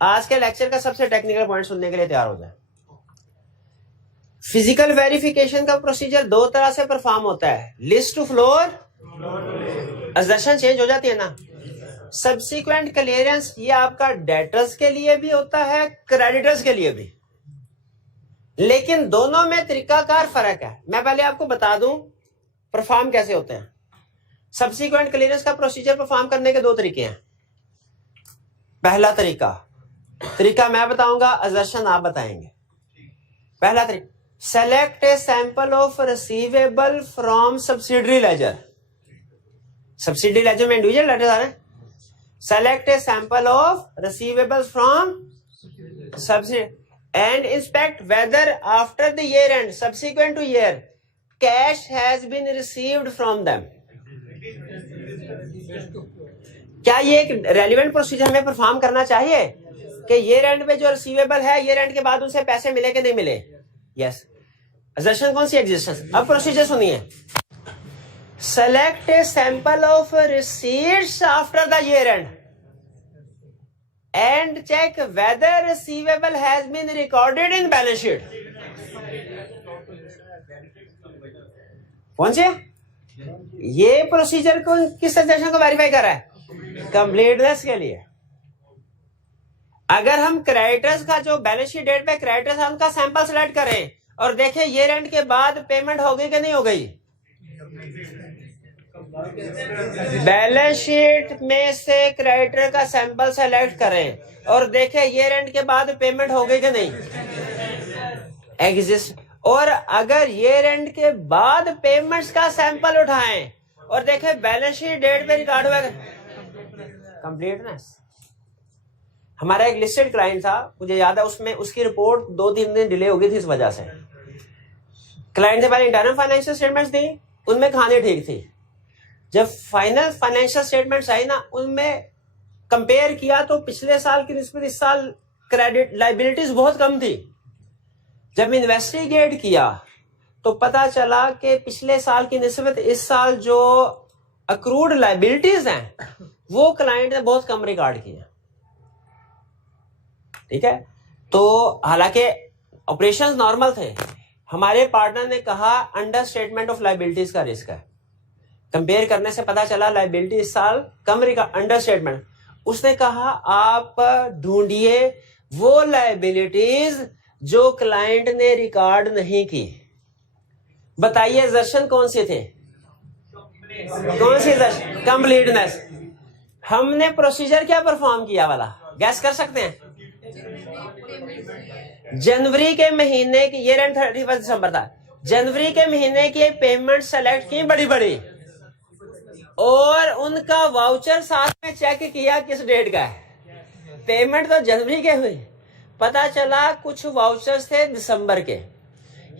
आज के लेक्चर का सबसे टेक्निकल पॉइंट सुनने के लिए तैयार हो जाए। फिजिकल वेरिफिकेशन का प्रोसीजर दो तरह से परफॉर्म होता है, list to floor, assertion change हो जाती है ना। सब्सिक्वेंट क्लियरेंस ये आपका डेटर्स के लिए भी होता है, क्रेडिटर्स के लिए भी, लेकिन दोनों में तरीकाकार फर्क है। मैं पहले आपको बता दूं परफॉर्म कैसे होते हैं। सब्सिक्वेंट क्लियरेंस का प्रोसीजर परफॉर्म करने के दो तरीके हैं। पहला तरीका मैं बताऊंगा, असर्शन आप बताएंगे। पहला तरीका, select a sample of receivable from subsidiary ledger. Subsidiary ledger में इंडिविजुअल लेटर आ रहे हैं। Select a sample of receivables from subsidiary and inspect whether after the year end subsequent to year cash has been received from them. क्या ये एक relevant procedure हमें perform करना चाहिए कि ईयर एंड पे जो रिसीवेबल है, ईयर एंड के बाद उनसे पैसे मिले कि नहीं मिले? यस। असर्शन कौन सी? एग्जिस्टेंस। अब प्रोसीजर सुनिए। Select a sample of receipts after the year end and check whether receivable has been recorded in balance sheet. कौन से? ये प्रोसीजर को किस सजेशन को वेरीफाई कर रहा है? कंप्लीटनेस के लिए। अगर हम क्रेडिटर्स का जो बैलेंस शीट डेट पे क्रेडिटर्स है उनका सैंपल सेलेक्ट करें और देखें ईयर एंड के बाद पेमेंट हो गई कि नहीं हो गई, बैलेंस शीट में से क्रेडिटर का सैंपल सेलेक्ट करें और देखें ईयर एंड के बाद पेमेंट हो गई कि नहीं, एग्जिस्ट। और अगर ईयर एंड के बाद पेमेंट्स का सैंपल उठाएं और देखें बैलेंस शीट डेट पे रिकॉर्ड हुआ, कंप्लीटनेस। हमारा एक लिस्टेड क्लाइंट था, मुझे याद है, उसमें उसकी रिपोर्ट 2-3 दिन डिले हो गई थी इस वजह से। क्लाइंट ने पहले इंटरनल फाइनेंशियल स्टेटमेंट्स दी, उनमें कहानी ठीक थी। जब फाइनल फाइनेंशियल स्टेटमेंट्स आई ना, उनमें कंपेयर किया तो पिछले साल की निस्बत इस साल क्रेडिट लाइबिलिटीज बहुत कम थी। जब इन्वेस्टिगेट किया तो पता चला कि पिछले साल की निस्बत इस साल जो अक्रूड लाइबिलिटीज हैं वो क्लाइंट ने बहुत कम रिकॉर्ड किया। ठीक है, तो हालांकि ऑपरेशंस नॉर्मल थे, हमारे पार्टनर ने कहा अंडर स्टेटमेंट ऑफ लाइबिलिटीज का रिस्क है। कंपेयर करने से पता चला लाइबिलिटी इस साल कम अंडर स्टेटमेंट। उसने कहा आप ढूंढिए वो लाइबिलिटीज जो क्लाइंट ने रिकॉर्ड नहीं की। बताइए असर्शन कौन से थे? कौन सी असर्शन? कंप्लीटनेस। हमने प्रोसीजर क्या परफॉर्म किया वाला, गैस कर सकते हैं? जनवरी के महीने की, ईयर एंड 31 दिसंबर था, जनवरी के महीने की पेमेंट सेलेक्ट की बड़ी बड़ी और उनका वाउचर साथ में चेक किया किस डेट का है। पेमेंट तो जनवरी के हुई, पता चला कुछ वाउचर्स थे दिसंबर के,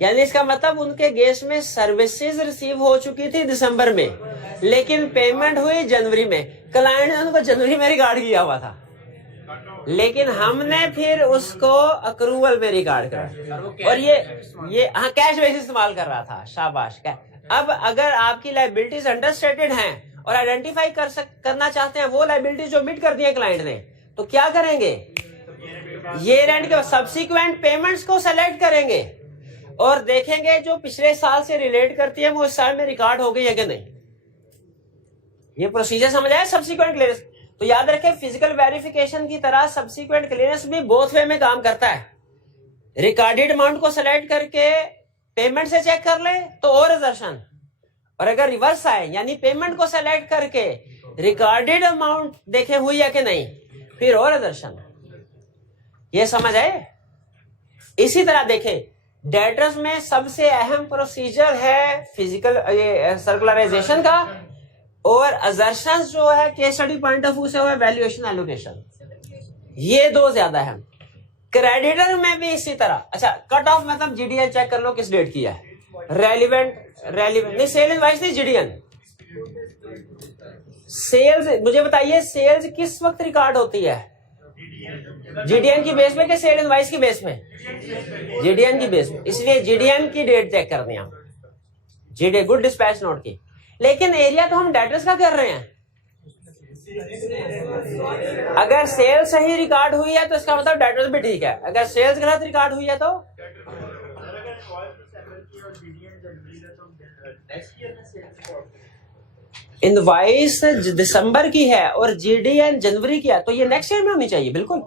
यानी इसका मतलब उनके गेस्ट में सर्विसेज रिसीव हो चुकी थी दिसंबर में, लेकिन पेमेंट हुई जनवरी में। क्लाइंट ने उनको जनवरी में रिकॉर्ड किया हुआ था, लेकिन हमने फिर उसको अक्रूवल में रिकॉर्ड करा और ये हाँ कैश बेसिस इस्तेमाल कर रहा था। शाबाश। अब अगर आपकी लाइबिलिटीज अंडरस्टेटेड हैं और आइडेंटिफाई करना चाहते हैं वो लाइबिलिटीज जो मिट कर दी है क्लाइंट ने, तो क्या करेंगे? ईयर एंड के सब्सिक्वेंट पेमेंट्स को सेलेक्ट करेंगे और देखेंगे जो पिछले साल से रिलेट करती है वो इस साल में रिकॉर्ड हो गई है कि नहीं। ये प्रोसीजर समझ आया सब्सिक्वेंट क्लियरेंस? तो याद रखें, फिजिकल वेरिफिकेशन की तरह सब्सिक्वेंट क्लियरेंस भी बोथ वे में काम करता है। रिकॉर्डेड अमाउंट को सेलेक्ट करके पेमेंट से चेक कर ले तो और असर्शन, और अगर रिवर्स आए यानी पेमेंट को सेलेक्ट करके रिकॉर्डेड अमाउंट देखे हुई है कि नहीं, फिर और असर्शन। ये समझ आए? इसी तरह देखे डेटर्स में सबसे अहम प्रोसीजर है फिजिकल ये सर्कुलराइजेशन का, और असर्शंस जो है case study point of view से है वैल्यूएशन एलोकेशन। ये दो ज्यादा अहम। क्रेडिटर में भी इसी तरह। अच्छा, कट ऑफ मतलब जीडीएन चेक कर लो किस डेट की है, रेलिवेंट नहीं, सेल इनवॉइस नहीं, जीडीएन। सेल्स मुझे बताइए, सेल्स किस वक्त रिकॉर्ड होती है, जीडीएन की बेस पे कि सेल इनवॉइस की बेस पे? जीडीएन की बेस पे, इसलिए जीडीएन की डेट चेक करनी है, जीडीएन गुड डिस्पैच नोट की। लेकिन एरिया तो हम डेटर्स का कर रहे हैं। अगर सेल सही रिकॉर्ड हुई है तो इसका मतलब डेटर्स भी ठीक है, अगर सेल्स गलत रिकॉर्ड हुई है तो इनवॉइस दिसंबर की है और जीडीएन जनवरी की है, तो ये नेक्स्ट ईयर में होनी चाहिए। बिल्कुल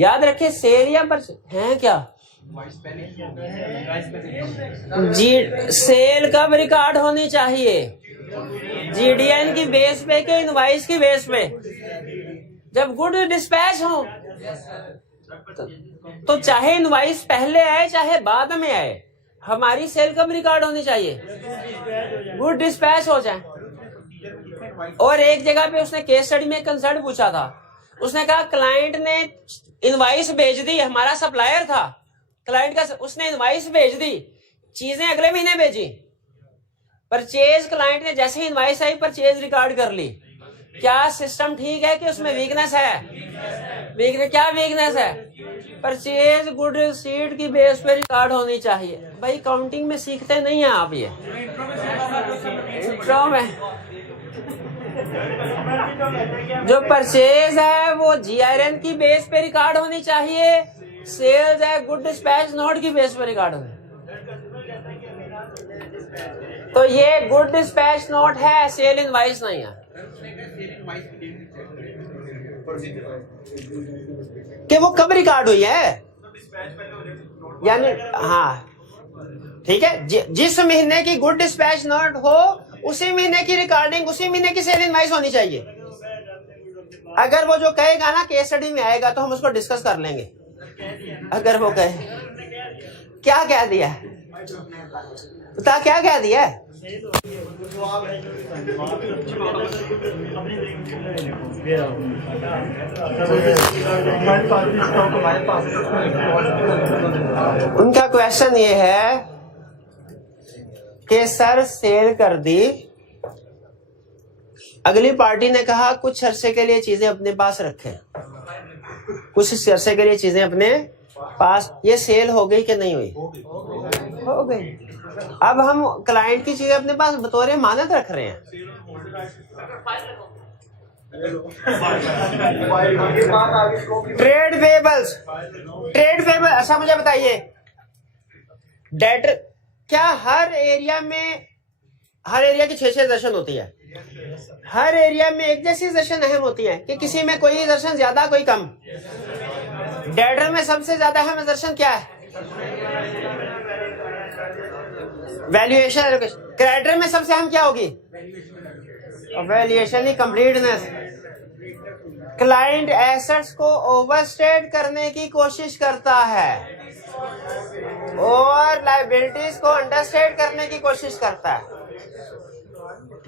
याद रखे, सेल या पर है क्या जी, सेल कब रिकॉर्ड होनी चाहिए, जीडीएन की बेस पे के इनवॉइस की बेस पे? जब गुड डिस्पैच हो तो चाहे इनवॉइस पहले आए चाहे बाद में आए, हमारी सेल कब रिकॉर्ड होनी चाहिए, गुड डिस्पैच हो जाए। और एक जगह पे उसने केस स्टडी में कंसर्न पूछा था, उसने कहा क्लाइंट ने इनवॉइस भेज दी, हमारा सप्लायर था क्लाइंट का, उसने इनवॉइस भेज दी, चीजें अगले महीने भेजी, परचेज क्लाइंट ने जैसे ही इनवॉइस आई परचेज रिकॉर्ड कर ली। क्या सिस्टम ठीक है कि उसमें वीकनेस है? वीकनेस क्या वीकनेस है? परचेज गुड रिसीट की बेस पे रिकॉर्ड होनी चाहिए। भाई काउंटिंग में सीखते नहीं हैं आप, ये इंट्रो में जो परचेज है वो जीआरएन की बेस पे रिकॉर्ड होनी चाहिए, सेल्स है गुड डिस्पैच नोट की बेस पे रिकॉर्ड होनी। तो ये गुड डिस्पैच नोट है, सेल इनवॉइस नहीं है। कि वो कब रिकॉर्ड हुई है यानी, हाँ ठीक है, जिस महीने की गुड डिस्पैच नोट हो उसी महीने की रिकॉर्डिंग, उसी महीने की सेल इनवॉइस होनी चाहिए। अगर वो जो कहेगा ना केस स्टडी में आएगा तो हम उसको डिस्कस कर लेंगे। अगर वो कहे क्या कह दिया, बता क्या कह दिया है? उनका क्वेश्चन ये है कि सर सेल कर दी, अगली पार्टी ने कहा कुछ अरसे के लिए चीजें अपने पास रखें, कुछ अरसे के लिए चीजें अपने पास, ये सेल हो गई कि नहीं हुई? हो गई। अब हम क्लाइंट की चीजें अपने पास बतौर मानत रख रहे हैं। Trade payables, trade payable. अच्छा मुझे बताइए, डेटर क्या हर एरिया में, हर एरिया की 6-6 दर्शन होती है? हर एरिया में एक जैसी दर्शन अहम होती है कि किसी में कोई दर्शन ज्यादा कोई कम? डेटर में सबसे ज्यादा अहम दर्शन क्या है? वैल्यूएशन। क्रेडिटर में सबसे अहम क्या होगी? वैल्यूएशन ही, कंप्लीटनेस। क्लाइंट एसेट्स को ओवरस्टेट करने की कोशिश करता है और लायबिलिटीज को अंडरस्टेट करने की कोशिश करता है।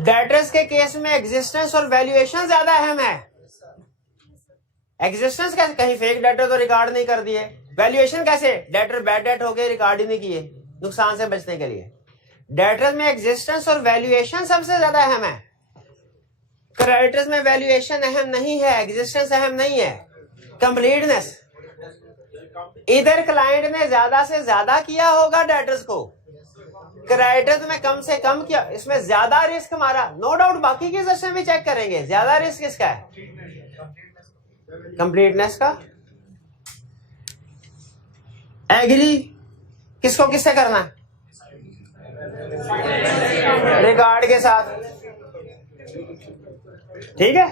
डेटर्स के केस में एग्जिस्टेंस और वैल्यूएशन ज्यादा अहम है। एग्जिस्टेंस कैसे, कहीं फेक डेटर तो रिकॉर्ड नहीं कर दिए। वैल्यूएशन कैसे, डेटर बैड डेट हो गए रिकॉर्ड ही नहीं किए नुकसान से बचने के लिए। डेटर्स में एग्जिस्टेंस और वैल्यूएशन सबसे ज्यादा अहम है। क्रेडिटर्स में वैल्यूएशन अहम नहीं है, एग्जिस्टेंस अहम नहीं है, कंप्लीटनेस। इधर क्लाइंट ने ज्यादा से ज्यादा किया होगा डेटर्स को, क्रेडिटर्स में कम से कम किया, इसमें ज्यादा रिस्क हमारा नो डाउट। बाकी की सेक्शन भी चेक करेंगे, ज्यादा रिस्क किसका है? कंप्लीटनेस का। एग्री किसको किससे करना है? रिकॉर्ड के साथ, ठीक है।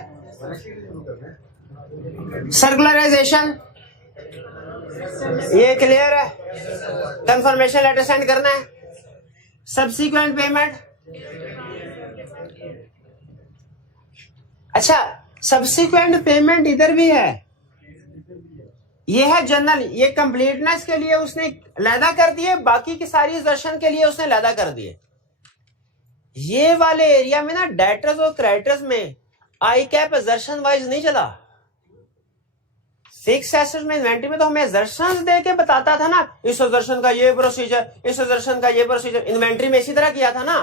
सर्कुलराइजेशन ये क्लियर है, कंफर्मेशन लेटर सेंड करना है। सब्सिक्वेंट पेमेंट, अच्छा सब्सिक्वेंट पेमेंट इधर भी है, ये है जनरल, ये कंप्लीटनेस के लिए उसने लैदा कर दिए, बाकी की सारी दर्शन के लिए उसने लैदा कर दिए। ये वाले एरिया में ना डेटर्स और क्रेडिटर्स में आई कैप दर्शन वाइज नहीं चला। फिक्स एसेट्स में इन्वेंटरी में तो हमें दर्शन दे के बताता था ना, इस दर्शन का ये प्रोसीजर, इस दर्शन का ये प्रोसीजर, इन्वेंटरी में इसी तरह किया था ना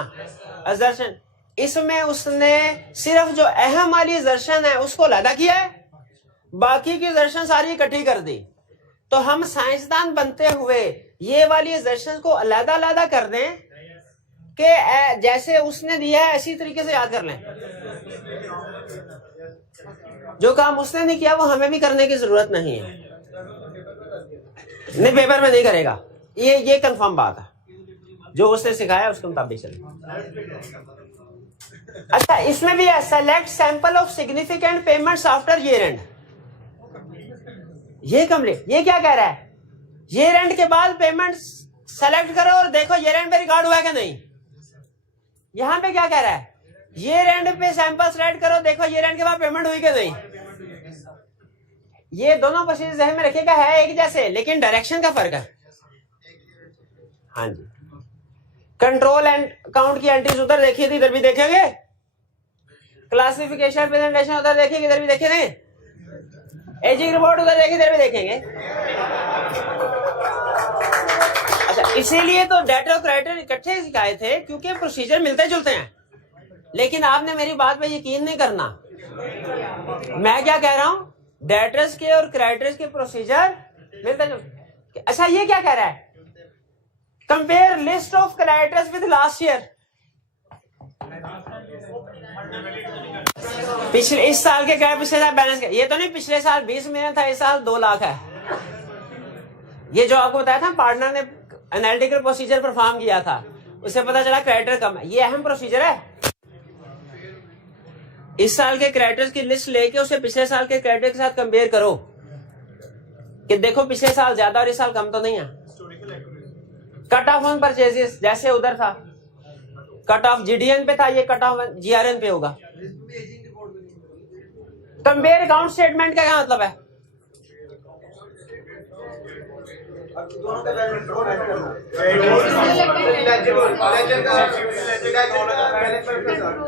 दर्शन। इसमें उसने सिर्फ जो अहम वाली दर्शन है उसको लैदा किया है, बाकी की दर्शन सारी इकट्ठी कर दी। तो हम साइंसदान बनते हुए ये वाली दर्शन को अलग-अलग कर दें कि जैसे उसने दिया है इसी तरीके से याद कर लें। जो काम उसने नहीं किया वो हमें भी करने की जरूरत नहीं है, नहीं पेपर में नहीं करेगा, ये कंफर्म बात है। जो उसने सिखाया उसके मुताबिक चले। अच्छा इसमें भी है select sample of significant payments after year and. ये कंप्लीट, ये क्या कह रहा है, ईयर एंड के बाद पेमेंट सेलेक्ट करो और देखो ईयर एंड पे रिकॉर्ड हुआ है कि नहीं। यहां पे क्या कह रहा है, ईयर एंड पे सैंपल सेलेक्ट करो, देखो ईयर एंड के बाद पेमेंट हुई कि नहीं। ये दोनों प्रोसीजर ज़हन में रखिएगा, है एक जैसे लेकिन डायरेक्शन का फर्क है। हाँ जी, कंट्रोल एंड अकाउंट की एंट्रीज उधर देखी थी, इधर भी देखेंगे। क्लासिफिकेशन प्रेजेंटेशन उधर देखेंगे, इधर भी देखे थे। एजिंग रिपोर्ट उधर देखी, इधर भी देखेंगे। अच्छा इसीलिए तो डेटा और क्रेडिटर इकट्ठे सिखाए थे क्योंकि प्रोसीजर मिलते जुलते हैं। लेकिन आपने मेरी बात पे यकीन नहीं करना, मैं क्या कह रहा हूं, डेटर्स के और क्रेडिटर्स के प्रोसीजर मिलते जुलते। अच्छा ये क्या कह रहा है, compare list of creditors with last year. पिछले इस साल के क्या पिछले साल बैलेंस क्या, ये तो नहीं पिछले साल 20 मिलियन था, इस साल 2 लाख है। ये जो आपको बताया था पार्टनर ने एनालिटिकल प्रोसीजर परफॉर्म किया था, उससे पता चला क्रेडिटर कम है। ये अहम प्रोसीजर है। इस साल के क्रेडिटर्स की लिस्ट लेके उसे पिछले साल के क्रेडिटर के साथ कंपेयर करो कि देखो पिछले साल ज्यादा और इस साल कम तो नहीं है। कट ऑफ ऑन परचेजेस जैसे उधर था, कट ऑफ जीडीएन पे था, ये कट ऑफ जीआरएन पे होगा। कंपेयर अकाउंट स्टेटमेंट का क्या मतलब है,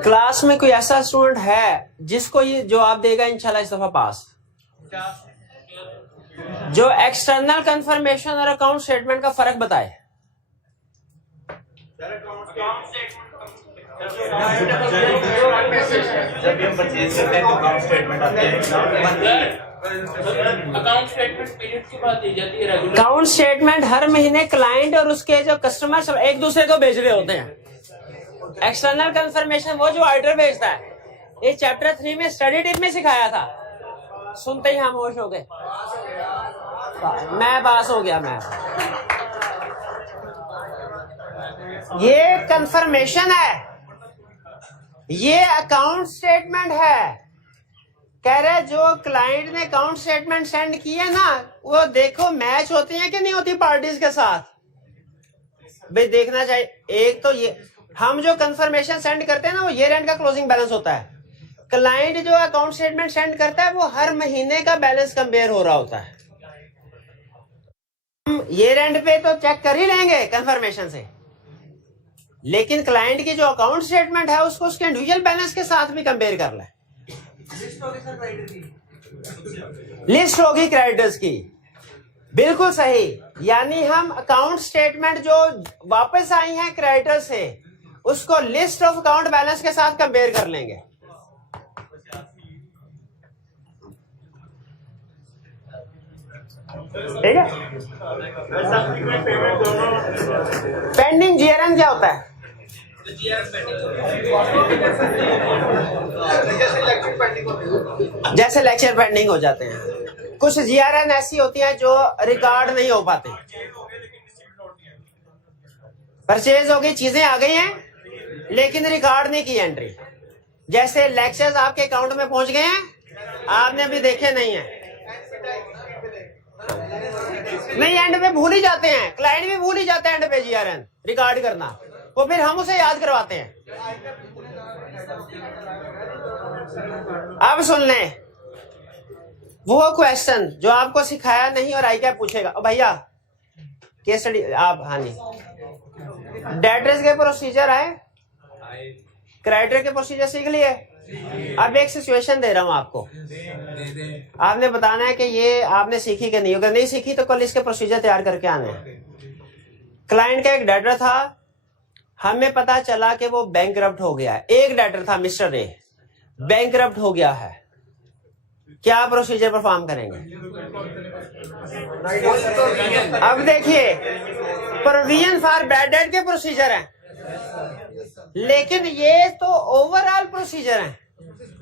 क्लास में कोई ऐसा स्टूडेंट है जिसको ये जवाब देगा इंशाल्लाह इस दफा पास, जो एक्सटर्नल कंफर्मेशन और अकाउंट स्टेटमेंट का फर्क बताए। जब हम परचेज करते हैं तो अकाउंट स्टेटमेंट आते हैं। अकाउंट स्टेटमेंट पीरियड के बाद दी जाती है रेगुलर। अकाउंट स्टेटमेंट हर महीने क्लाइंट और उसके जो कस्टमर सब एक दूसरे को भेज रहे होते हैं। एक्सटर्नल कंफर्मेशन वो जो ऑर्डर भेजता है। ये चैप्टर 3 में स्टडी टिप में सिखाया था, सुनते ही खामोश हो गए। मैं पास हो गया। मैं ये कंफर्मेशन है, ये अकाउंट स्टेटमेंट है। कह रहे जो क्लाइंट ने अकाउंट स्टेटमेंट सेंड किए ना, वो देखो मैच होती है कि नहीं होती पार्टीज के साथ, भाई देखना चाहिए। एक तो ये हम जो कंफर्मेशन सेंड करते हैं ना, वो ईयर एंड का क्लोजिंग बैलेंस होता है। क्लाइंट जो अकाउंट स्टेटमेंट सेंड करता है वो हर महीने का बैलेंस कंपेयर हो रहा होता है। हम ईयर एंड पे तो चेक कर ही लेंगे कंफर्मेशन से, लेकिन क्लाइंट की जो अकाउंट स्टेटमेंट है उसको उसके इंडिविजुअल बैलेंस के साथ भी कंपेयर कर लें। लिस्ट होगी क्रेडिटर्स की, बिल्कुल सही। यानी हम अकाउंट स्टेटमेंट जो वापस आई है क्रेडिटर से, उसको लिस्ट ऑफ अकाउंट बैलेंस के साथ कंपेयर कर लेंगे। ठीक है। पेंडिंग जीआरएन क्या होता है? जैसे लेक्चर पेंडिंग हो जाते हैं, कुछ जीआरएन ऐसी होती है जो रिकॉर्ड नहीं हो पाते। परचेज हो गई, चीजें आ गई हैं लेकिन रिकॉर्ड नहीं की एंट्री। जैसे लेक्चर्स आपके अकाउंट में पहुंच गए हैं, आपने अभी देखे नहीं है, नहीं एंड पे भूल ही जाते हैं, क्लाइंट भी भूल ही जाते हैं एंड पे जीआरएन रिकॉर्ड करना। वो फिर हम उसे याद करवाते हैं। अब सुन लें वो क्वेश्चन जो आपको सिखाया नहीं और आई क्या पूछेगा। भैया केस स्टडी आप, हाँ नहीं, डेटर्स के प्रोसीजर आए, क्राइटेरिया के प्रोसीजर सीख लिए। अब एक सिचुएशन दे रहा हूं आपको, आपने बताना है कि ये आपने सीखी कि नहीं। अगर नहीं सीखी तो कल इसके प्रोसीजर तैयार करके आने हैं। क्लाइंट का एक डेटर था, हमें पता चला कि वो बैंकरप्ट हो गया है। एक डेटर था मिस्टर ए, बैंकरप्ट हो गया है, क्या प्रोसीजर परफॉर्म करेंगे? अब देखिए प्रोविजन फॉर बैड डेट के प्रोसीजर हैं, लेकिन ये तो ओवरऑल प्रोसीजर है।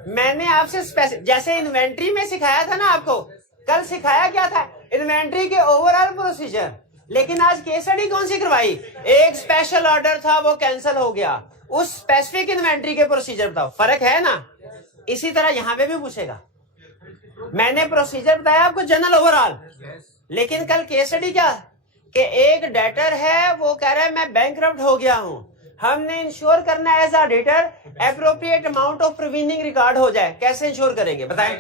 मैंने आपसे जैसे इन्वेंट्री में सिखाया था ना, आपको कल सिखाया क्या था, इन्वेंट्री के ओवरऑल प्रोसीजर। लेकिन आज केस स्टडी कौन सी करवाई? एक स्पेशल ऑर्डर था वो कैंसिल हो गया, उस स्पेसिफिक इन्वेंट्री के प्रोसीजर बताओ, फर्क है ना। इसी तरह यहां पे भी पूछेगा। मैंने प्रोसीजर बताया आपको जनरल ओवरऑल, लेकिन कल केस स्टडी क्या कि एक डेटर है वो कह रहा है मैं बैंकरप्ट हो गया हूं, हमने इंश्योर करना है as auditor appropriate amount of provisioning record हो जाए। कैसे इंश्योर करेंगे बताएं?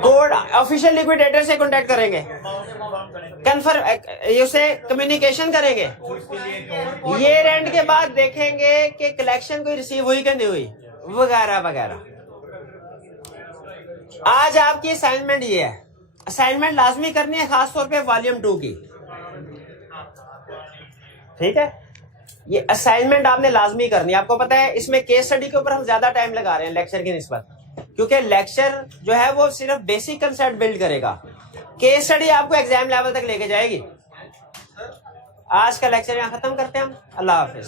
कोड ऑफिशियल लिक्विडेटर से कांटेक्ट करेंगे, कन्फर्म उसे कम्युनिकेशन करेंगे, ये रेंट के बाद देखेंगे कि कलेक्शन कोई रिसीव हुई कि नहीं हुई, वगैरह वगैरह। आज आपकी असाइनमेंट ये है, असाइनमेंट लाजमी करनी है, खासतौर पे वॉल्यूम 2 की, ठीक है। ये असाइनमेंट आपने लाजमी करनी है। आपको पता है इसमें केस स्टडी के ऊपर हम ज्यादा टाइम लगा रहे हैं लेक्चर की निस्बत, क्योंकि लेक्चर जो है वो सिर्फ बेसिक कंसेप्ट बिल्ड करेगा, केस स्टडी आपको एग्जाम लेवल तक लेके जाएगी। आज का लेक्चर यहाँ खत्म करते हैं हम। अल्लाह हाफिज।